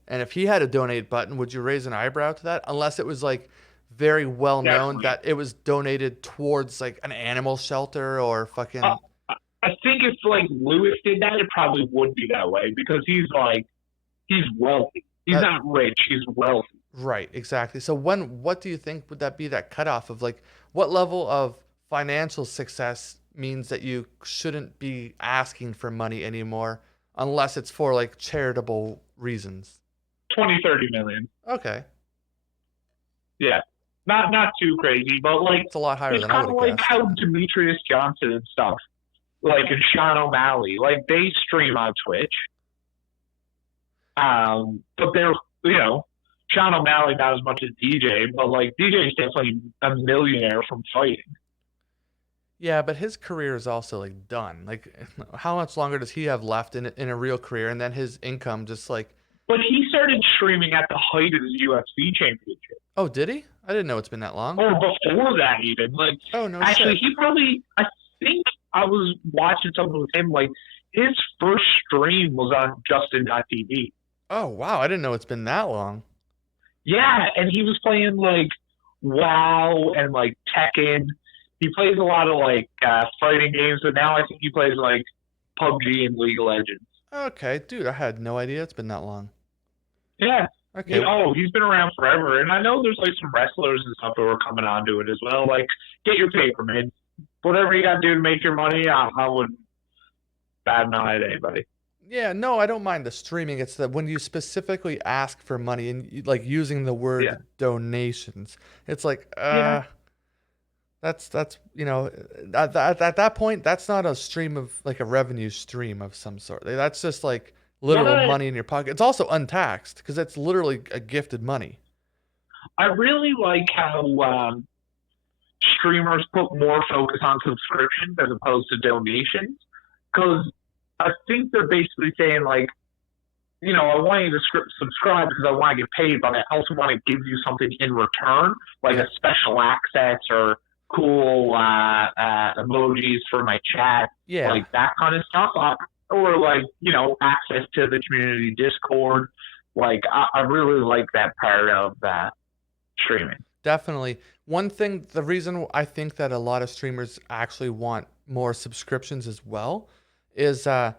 and if he had a donate button, would you raise an eyebrow to that? Unless it was like very well known that it was donated towards like an animal shelter or fucking. I think if like Lewis did that, it probably would be that way because he's wealthy. He's not rich. He's wealthy. Right, exactly. So what do you think would that be, that cutoff of like what level of financial success means that you shouldn't be asking for money anymore unless it's for like charitable reasons? 20-30 million. Okay. Yeah. Not too crazy, but like it's a lot higher than I would have guessed. It's kind of like how Demetrius Johnson and stuff, like and Sean O'Malley, like they stream on Twitch. But they're, Sean O'Malley not as much as DJ, but like DJ is definitely a millionaire from fighting. Yeah, but his career is also like done. Like, how much longer does he have left in a real career? And then his income just like. But he started streaming at the height of his UFC championship. Oh, did he? I didn't know it's been that long. Or before that, even. Like, oh no. Actually, he probably. I think I was watching something with him. Like, his first stream was on Justin.tv. Oh wow! I didn't know it's been that long. Yeah, and he was playing like WoW and like Tekken. He plays a lot of like fighting games, but now I think he plays like PUBG and League of Legends. Okay, dude, I had no idea it's been that long. Yeah. Okay. He's been around forever, and I know there's like some wrestlers and stuff that were coming onto it as well. Like, get your paper, man. Whatever you got to do to make your money, I wouldn't bad an eye at anybody. Yeah, no, I don't mind the streaming. It's that when you specifically ask for money and like using the word donations, it's like, that's at that point, that's not a stream of like a revenue stream of some sort. That's just like literal money in your pocket. It's also untaxed because it's literally a gifted money. I really like how streamers put more focus on subscriptions as opposed to donations, because I think they're basically saying like, I want you to subscribe because I want to get paid, but I also want to give you something in return, like a special access or cool emojis for my chat, like that kind of stuff, or like access to the community Discord. Like I really like that part of streaming. Definitely. One thing, the reason I think that a lot of streamers actually want more subscriptions as well is because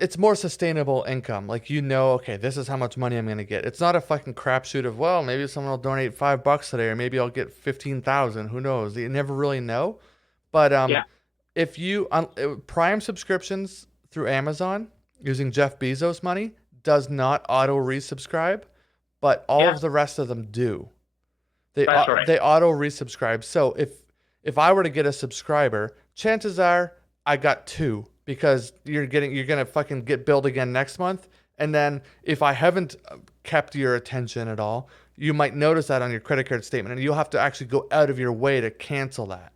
it's more sustainable income. Like, okay, this is how much money I'm gonna get. It's not a fucking crapshoot of, well, maybe someone will donate $5 today, or maybe I'll get 15,000. Who knows? You never really know. But if you Prime subscriptions through Amazon using Jeff Bezos' money does not auto resubscribe, but all of the rest of them do. They auto resubscribe. So if I were to get a subscriber, chances are I got 2. Because you're gonna fucking get billed again next month, and then if I haven't kept your attention at all, you might notice that on your credit card statement, and you'll have to actually go out of your way to cancel that.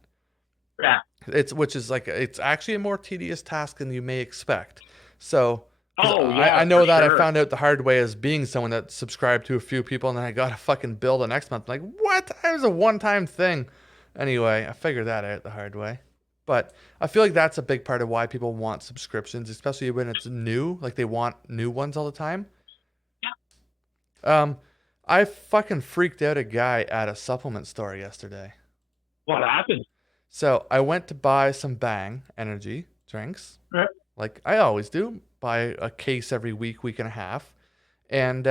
Yeah. It's actually a more tedious task than you may expect. So yeah, I know that sure. I found out the hard way as being someone that subscribed to a few people, and then I got a fucking bill the next month. I'm like, what? That was a one-time thing. Anyway, I figured that out the hard way. But I feel like that's a big part of why people want subscriptions, especially when it's new. Like they want new ones all the time. Yeah. I fucking freaked out a guy at a supplement store yesterday. What happened? So I went to buy some Bang energy drinks, Right. like I always do. Buy a case every week and a half. And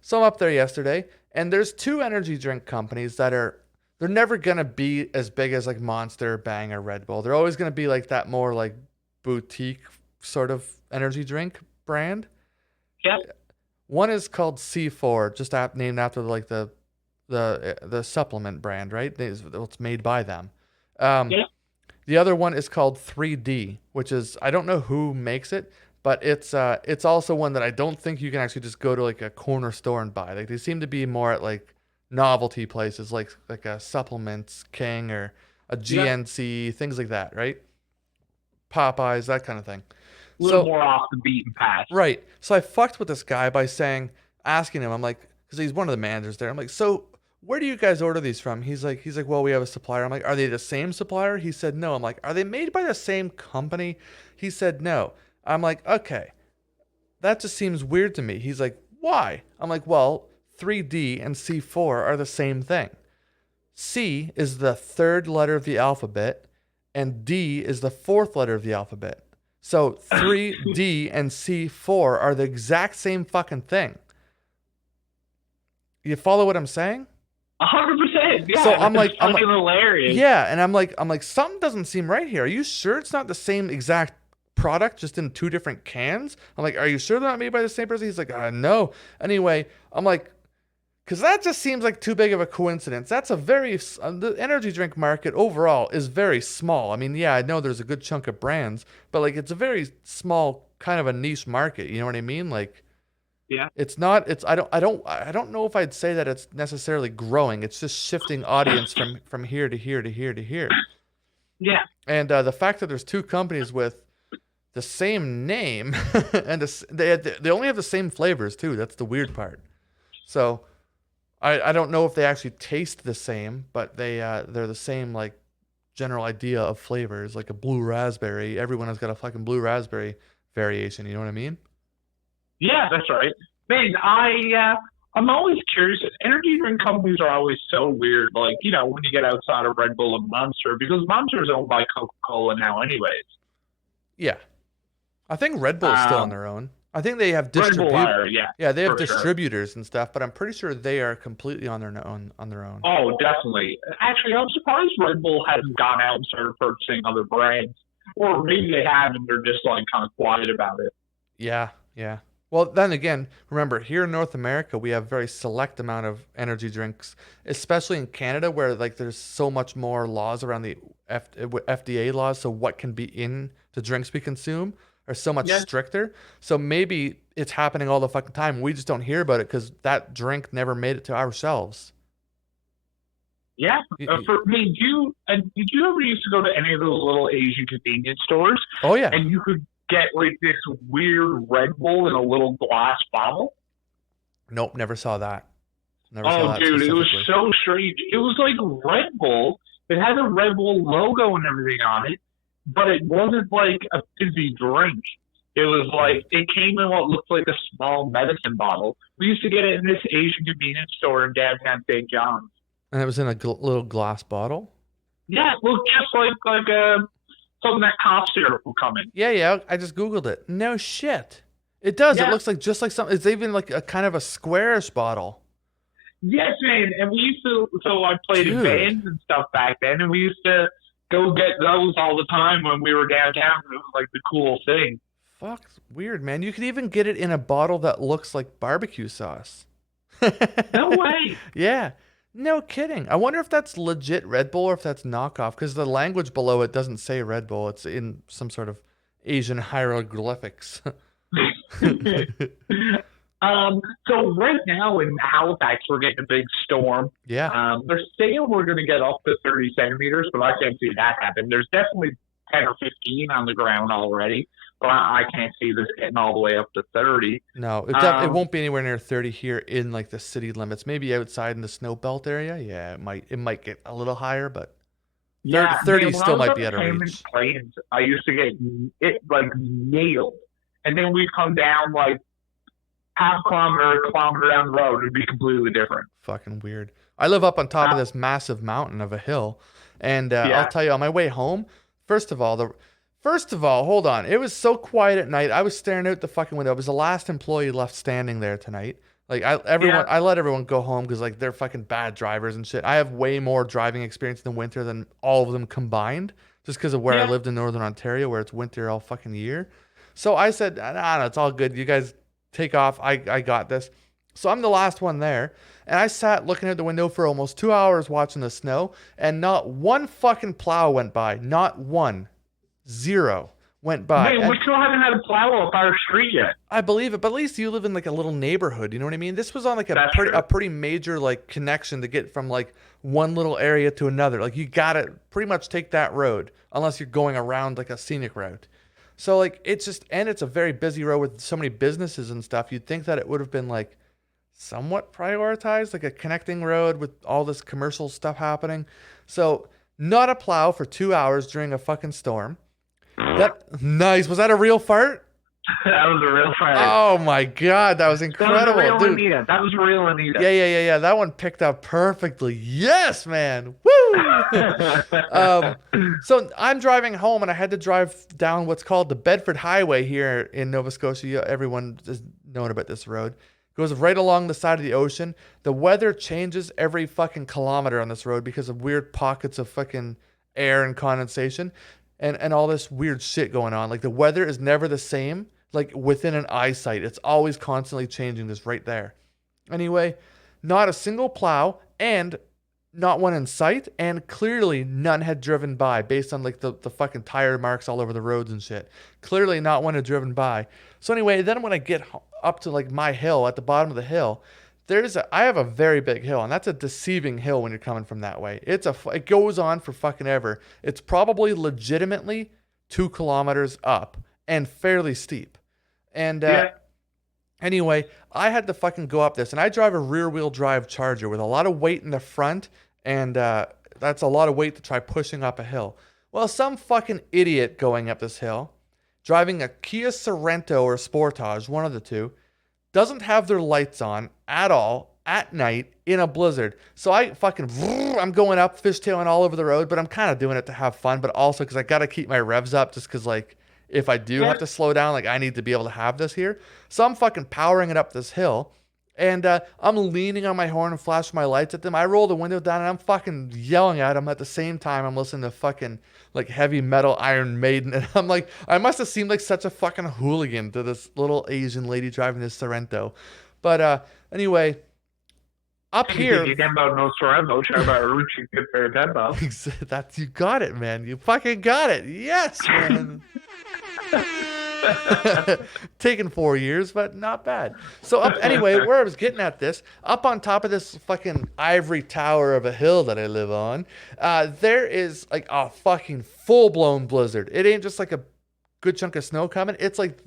so I'm up there yesterday, and there's two energy drink companies that they're never going to be as big as like Monster, Bang, or Red Bull. They're always going to be like that more like boutique sort of energy drink brand. Yeah. One is called C4, just named after like the supplement brand, right? It's made by them. Yeah. The other one is called 3D, which is, I don't know who makes it, but it's also one that I don't think you can actually just go to like a corner store and buy. Like they seem to be more at like novelty places, like a Supplements King or a GNC, things like that, right? Popeyes, that kind of thing. A little more off the beaten path. Right. So I fucked with this guy by asking him, I'm like, because he's one of the managers there. I'm like, so where do you guys order these from? He's like, well, we have a supplier. I'm like, are they the same supplier? He said, no. I'm like, are they made by the same company? He said, no. I'm like, okay, that just seems weird to me. He's like, why? I'm like, well, 3D and C4 are the same thing. C is the third letter of the alphabet, and D is the fourth letter of the alphabet. So 3D and C4 are the exact same fucking thing. You follow what I'm saying? 100%. Yeah. So I'm like, hilarious. Yeah, and I'm like, something doesn't seem right here. Are you sure it's not the same exact product, just in two different cans? I'm like, are you sure they're not made by the same person? He's like, no. Anyway, I'm like, because that just seems like too big of a coincidence. That's the energy drink market overall is very small. I mean, yeah, I know there's a good chunk of brands, but like it's a very small kind of a niche market. You know what I mean? Like, yeah, I don't know if I'd say that it's necessarily growing. It's just shifting audience from here to here to here to here. Yeah. And the fact that there's two companies with the same name and they only have the same flavors too. That's the weird part. So I don't know if they actually taste the same, but they're the same like general idea of flavors, like a blue raspberry. Everyone has got a fucking blue raspberry variation. You know what I mean? Yeah, that's right. Man, I'm always curious. Energy drink companies are always so weird. Like, you know, when you get outside of Red Bull and Monster, because Monster is owned by Coca-Cola now, anyways. Yeah, I think Red Bull is still on their own. I think they have distributors. Yeah, they have distributors and stuff, but I'm pretty sure they are completely on their own. Oh, definitely. Actually, I'm surprised Red Bull hasn't gone out and started purchasing other brands, or maybe they have and they're just like kind of quiet about it. Yeah. Well, then again, remember, here in North America, we have a very select amount of energy drinks, especially in Canada, where like there's so much more laws around the FDA laws. So what can be in the drinks we consume are so much stricter. So maybe it's happening all the fucking time. We just don't hear about it because that drink never made it to our shelves. Yeah. For me, did you ever used to go to any of those little Asian convenience stores? Oh, yeah. And you could get like this weird Red Bull in a little glass bottle? Nope, never saw that. Dude, it was so strange. It was like Red Bull. It had a Red Bull logo and everything on it, but it wasn't like a fizzy drink. It was like, it came in what looked like a small medicine bottle. We used to get it in this Asian convenience store in downtown St. John's. And it was in a little glass bottle? Yeah, it looked just like something that cough syrup will come in. Yeah, I just Googled it. No shit. It does. Yeah. It looks like just like something. It's even like a kind of a squarish bottle. Yes, man. And we used to, so I played in bands and stuff back then, and we used to go get those all the time when we were downtown. It was like the cool thing. Fuck, weird, man. You could even get it in a bottle that looks like barbecue sauce. No way. Yeah. No kidding. I wonder if that's legit Red Bull or if that's knockoff, because the language below it doesn't say Red Bull. It's in some sort of Asian hieroglyphics. So right now in Halifax, we're getting a big storm. Yeah. They're saying we're going to get up to 30 centimeters, but I can't see that happen. There's definitely 10 or 15 on the ground already, but I can't see this getting all the way up to 30. No, it won't be anywhere near 30 here in like the city limits. Maybe outside in the snow belt area. Yeah, it might get a little higher, but Yeah, 30 man, when I still was might up be in out of Cayman reach. Plains, I used to get it like nailed. And then we'd come down like half kilometer down the road, it'd be completely different. Fucking weird. I live up on top of Uh, this massive mountain of a hill, and I'll yeah, tell you on my way home. First of all, hold on. It was so quiet at night. I was staring out the fucking window. I was the last employee left standing there tonight. Like yeah, I let everyone go home because like they're fucking bad drivers and shit. I have way more driving experience in the winter than all of them combined, just because of where I yeah. lived in Northern Ontario, where it's winter all fucking year. So I said, nah, no, it's all good. You guys take off. I got this. So I'm the last one there. And I sat looking out the window for almost 2 hours watching the snow, and not one fucking plow went by. Not one. Zero went by. Man, And we still haven't had a plow up our street yet. I believe it, but at least you live in like a little neighborhood. You know what I mean? This was on like That's a true. pretty major like connection to get from like one little area to another. Like you gotta pretty much take that road unless you're going around like a scenic route. So like it's just, and it's a very busy road with so many businesses and stuff. You'd think that it would have been like somewhat prioritized, like a connecting road with all this commercial stuff happening. So not a plow for 2 hours during a fucking storm. That nice. Was that a real fart? That was a real fight. Oh my god, that was That was incredible, a real dude. Anita. That was a real Anita. Yeah. That one picked up perfectly. Yes, man. Woo! So I'm driving home and I had to drive down what's called the Bedford Highway here in Nova Scotia. Everyone has known about this road. Goes right along the side of the ocean. The weather changes every fucking kilometer on this road because of weird pockets of fucking air and condensation and all this weird shit going on. Like the weather is never the same, like within an eyesight. It's always constantly changing just right there. Anyway, not a single plow and not one in sight, and clearly none had driven by based on like the fucking tire marks all over the roads and shit. Clearly not one had driven by. So anyway, then when I get up to like my hill at the bottom of the hill, I have a very big hill, and that's a deceiving hill when you're coming from that way. It goes on for fucking ever. It's probably legitimately 2 kilometers up and fairly steep. And Yeah. anyway, I had to fucking go up this, and I drive a rear-wheel drive Charger with a lot of weight in the front, and that's a lot of weight to try pushing up a hill. Well, some fucking idiot going up this hill, driving a Kia Sorento or Sportage, one of the two, doesn't have their lights on at all at night in a blizzard. So I'm going up, fishtailing all over the road, but I'm kind of doing it to have fun, but also because I got to keep my revs up just because, like, if I do have to slow down, like, I need to be able to have this here. So I'm fucking powering it up this hill, and I'm leaning on my horn and flashing my lights at them. I roll the window down, and I'm fucking yelling at them at the same time. I'm listening to fucking, like, heavy metal Iron Maiden, and I'm like, I must have seemed like such a fucking hooligan to this little Asian lady driving this Sorrento. But anyway, up here, You get about no Sorrento, shout about Ruchi good for Dembo. that's, you got it, man. You fucking got it. Yes, man. Taken 4 years, but not bad. So anyway, where I was getting at this, up on top of this fucking ivory tower of a hill that I live on, there is like a fucking full-blown blizzard. It ain't just like a good chunk of snow coming. It's like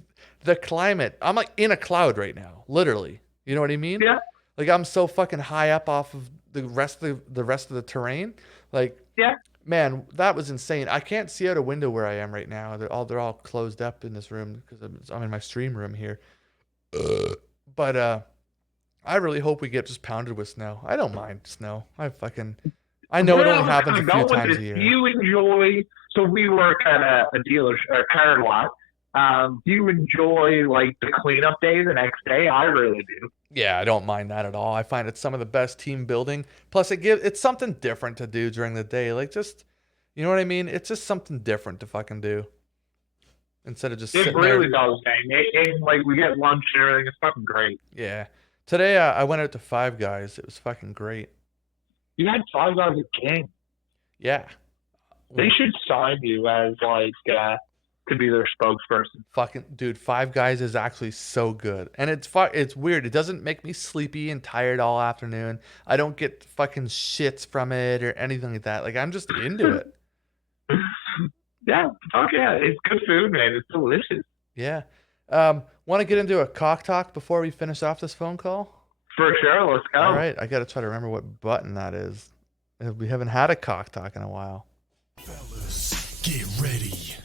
the climate. I'm like in a cloud right now, literally. You know what I mean? Yeah. Like I'm so fucking high up off of the rest of the terrain. Like, Yeah. man, that was insane. I can't see out a window where I am right now. They're all closed up in this room because I'm in my stream room here. But I really hope we get just pounded with snow. I don't mind snow. I know it only happens a few times a year. Do you enjoy? So we work at a dealer or car lot. Do you enjoy like the cleanup day the next day? I really do. Yeah, I don't mind that at all. I find it's some of the best team building. Plus, it's something different to do during the day. Like, just, you know what I mean? It's just something different to fucking do instead of just It sitting really there. does, man. Like we get lunch and everything. It's fucking great. Yeah. Today, I went out to Five Guys. It was fucking great. You had $5 a game. Yeah. They should sign you as like to be their spokesperson. Fucking dude, Five Guys is actually so good, and it's weird. It doesn't make me sleepy and tired all afternoon. I don't get fucking shits from it or anything like that. Like I'm just into it. Yeah, fuck yeah, it's good food, man. It's delicious. Yeah. Want to get into a cock talk before we finish off this phone call? For sure, let's go. All right, I got to try to remember what button that is. We haven't had a cock talk in a while. Fellas, get ready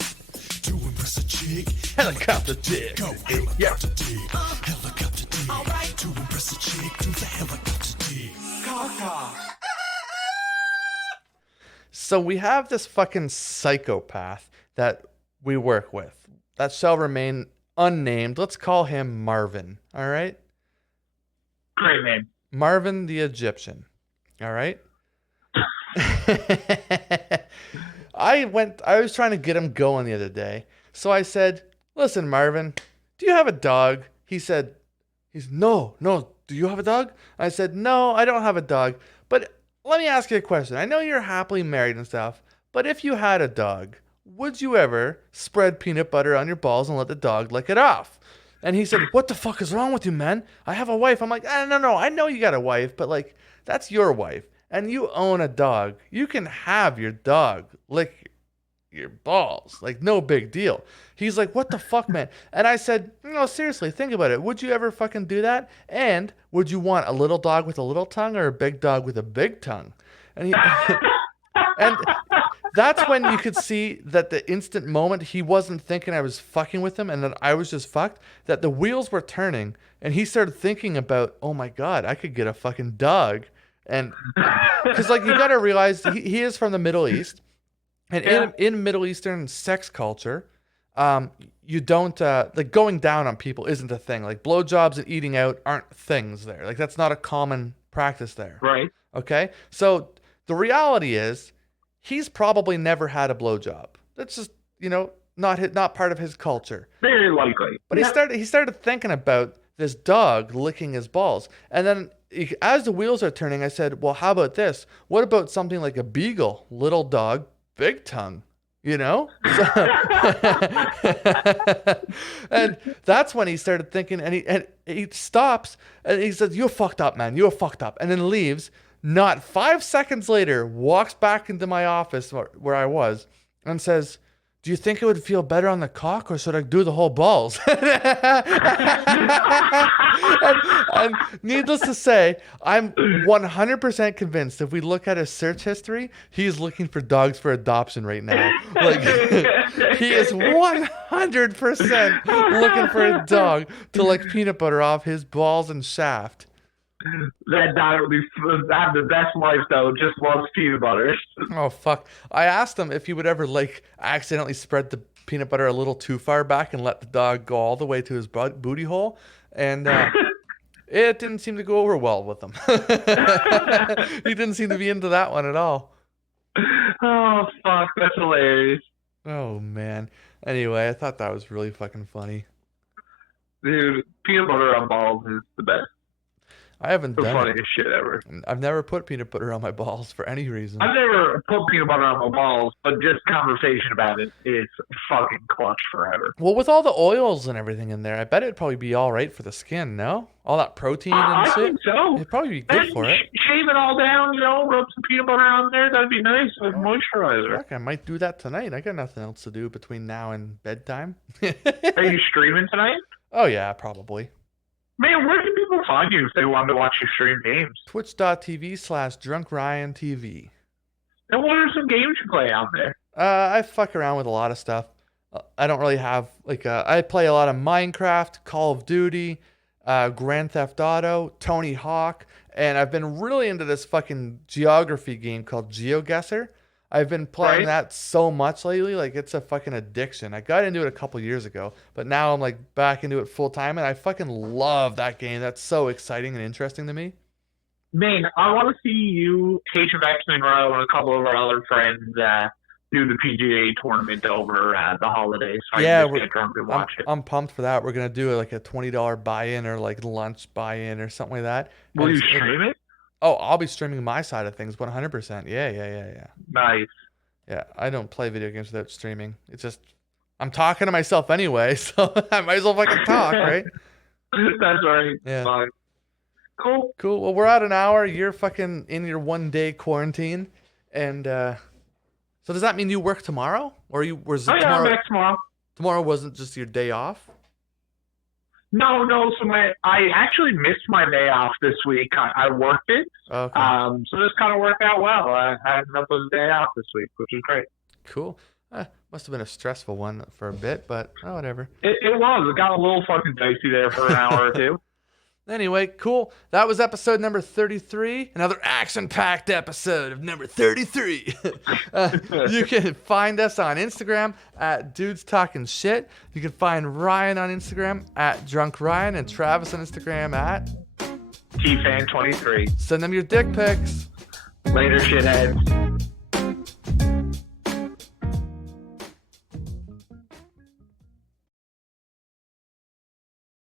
to impress a chick. Helicopter dick. Go, helicopter dick. Helicopter dick. All right. To impress a chick, do the helicopter dick. Cock talk. So we have this fucking psychopath that we work with that shall remain unnamed. Let's call him Marvin. All right. Great name. Marvin the Egyptian. All right. I was trying to get him going the other day. So I said, listen, Marvin, do you have a dog? He's no, do you have a dog? I said, no, I don't have a dog. But let me ask you a question. I know you're happily married and stuff, but if you had a dog, would you ever spread peanut butter on your balls and let the dog lick it off? And he said, what the fuck is wrong with you, man? I have a wife. I'm like, no, I know you got a wife, but like, that's your wife. And you own a dog. You can have your dog lick your balls. Like, no big deal. He's like, what the fuck, man? And I said, no, seriously, think about it. Would you ever fucking do that? And would you want a little dog with a little tongue or a big dog with a big tongue? And he... And that's when you could see that the instant moment he wasn't thinking I was fucking with him and that I was just fucked, that the wheels were turning and he started thinking about, oh my God, I could get a fucking dog. And because like you got to realize he is from the Middle East, and in Middle Eastern sex culture, you don't like going down on people isn't a thing. Like blowjobs and eating out aren't things there. Like that's not a common practice there. Right. Okay. So the reality is he's probably never had a blowjob. That's just, not part of his culture. Very likely. But he started thinking about this dog licking his balls. And then as the wheels are turning, I said, well, how about this? What about something like a beagle? Little dog, big tongue, So, and that's when he started thinking, and he stops and he says, you're fucked up, man. You're fucked up. And then leaves. Not 5 seconds later, walks back into my office where I was and says, do you think it would feel better on the cock or should I do the whole balls? and needless to say, I'm 100% convinced if we look at his search history, he's looking for dogs for adoption right now. Like he is 100% looking for a dog to lick peanut butter off his balls and shaft. That dog would have the best life though, just loves peanut butter. Oh fuck. I asked him if he would ever accidentally spread the peanut butter a little too far back and let the dog go all the way to his booty hole, and it didn't seem to go over well with him. He didn't seem to be into that one at all. Oh fuck, that's hilarious. Oh man. Anyway, I thought that was really fucking funny. Dude, peanut butter on balls is the best. I haven't done the funniest shit ever. I've never put peanut butter on my balls for any reason. I've never put peanut butter on my balls, but just conversation about it is fucking clutch forever. Well, with all the oils and everything in there, I bet it'd probably be all right for the skin, no? All that protein and shit? I think so. It'd probably be good for it. Shave it all down, rub some peanut butter on there. That'd be nice with moisturizer. Fuck, I might do that tonight. I got nothing else to do between now and bedtime. Are you streaming tonight? Oh, yeah, probably. Man, where can people find you if they wanted to watch you stream games? Twitch.tv/DrunkRyanTV. And what are some games you play out there? I fuck around with a lot of stuff. I don't really have, I play a lot of Minecraft, Call of Duty, Grand Theft Auto, Tony Hawk, and I've been really into this fucking geography game called GeoGuessr. I've been playing that so much lately, it's a fucking addiction. I got into it a couple years ago, but now I'm back into it full time, and I fucking love that game. That's so exciting and interesting to me. Man, I want to see you, HFX Monroe, and a couple of our other friends do the PGA tournament over the holidays. So yeah, get drunk and watch it. I'm pumped for that. We're gonna do a $20 buy-in or lunch buy-in or something like that. Will you stream it? Oh, I'll be streaming my side of things 100%. Yeah. Nice. Yeah, I don't play video games without streaming. It's just I'm talking to myself anyway, so I might as well fucking talk, right? That's right. Yeah. Fine. Cool. Cool. Well, we're at an hour. You're fucking in your 1-day quarantine, and so does that mean you work tomorrow, or was it Oh yeah, tomorrow? I'm back tomorrow. Tomorrow wasn't just your day off? No. So I actually missed my day off this week. I worked it. Okay. So this kind of worked out well. I had another day off this week, which was great. Cool. Must have been a stressful one for a bit, but whatever. It was. It got a little fucking dicey there for an hour or two. Anyway, cool. That was episode number 33. Another action-packed episode of number 33. You can find us on Instagram at Dudes Talking Shit. You can find Ryan on Instagram at Drunk Ryan and Travis on Instagram at TFan23. Send them your dick pics. Later, shitheads.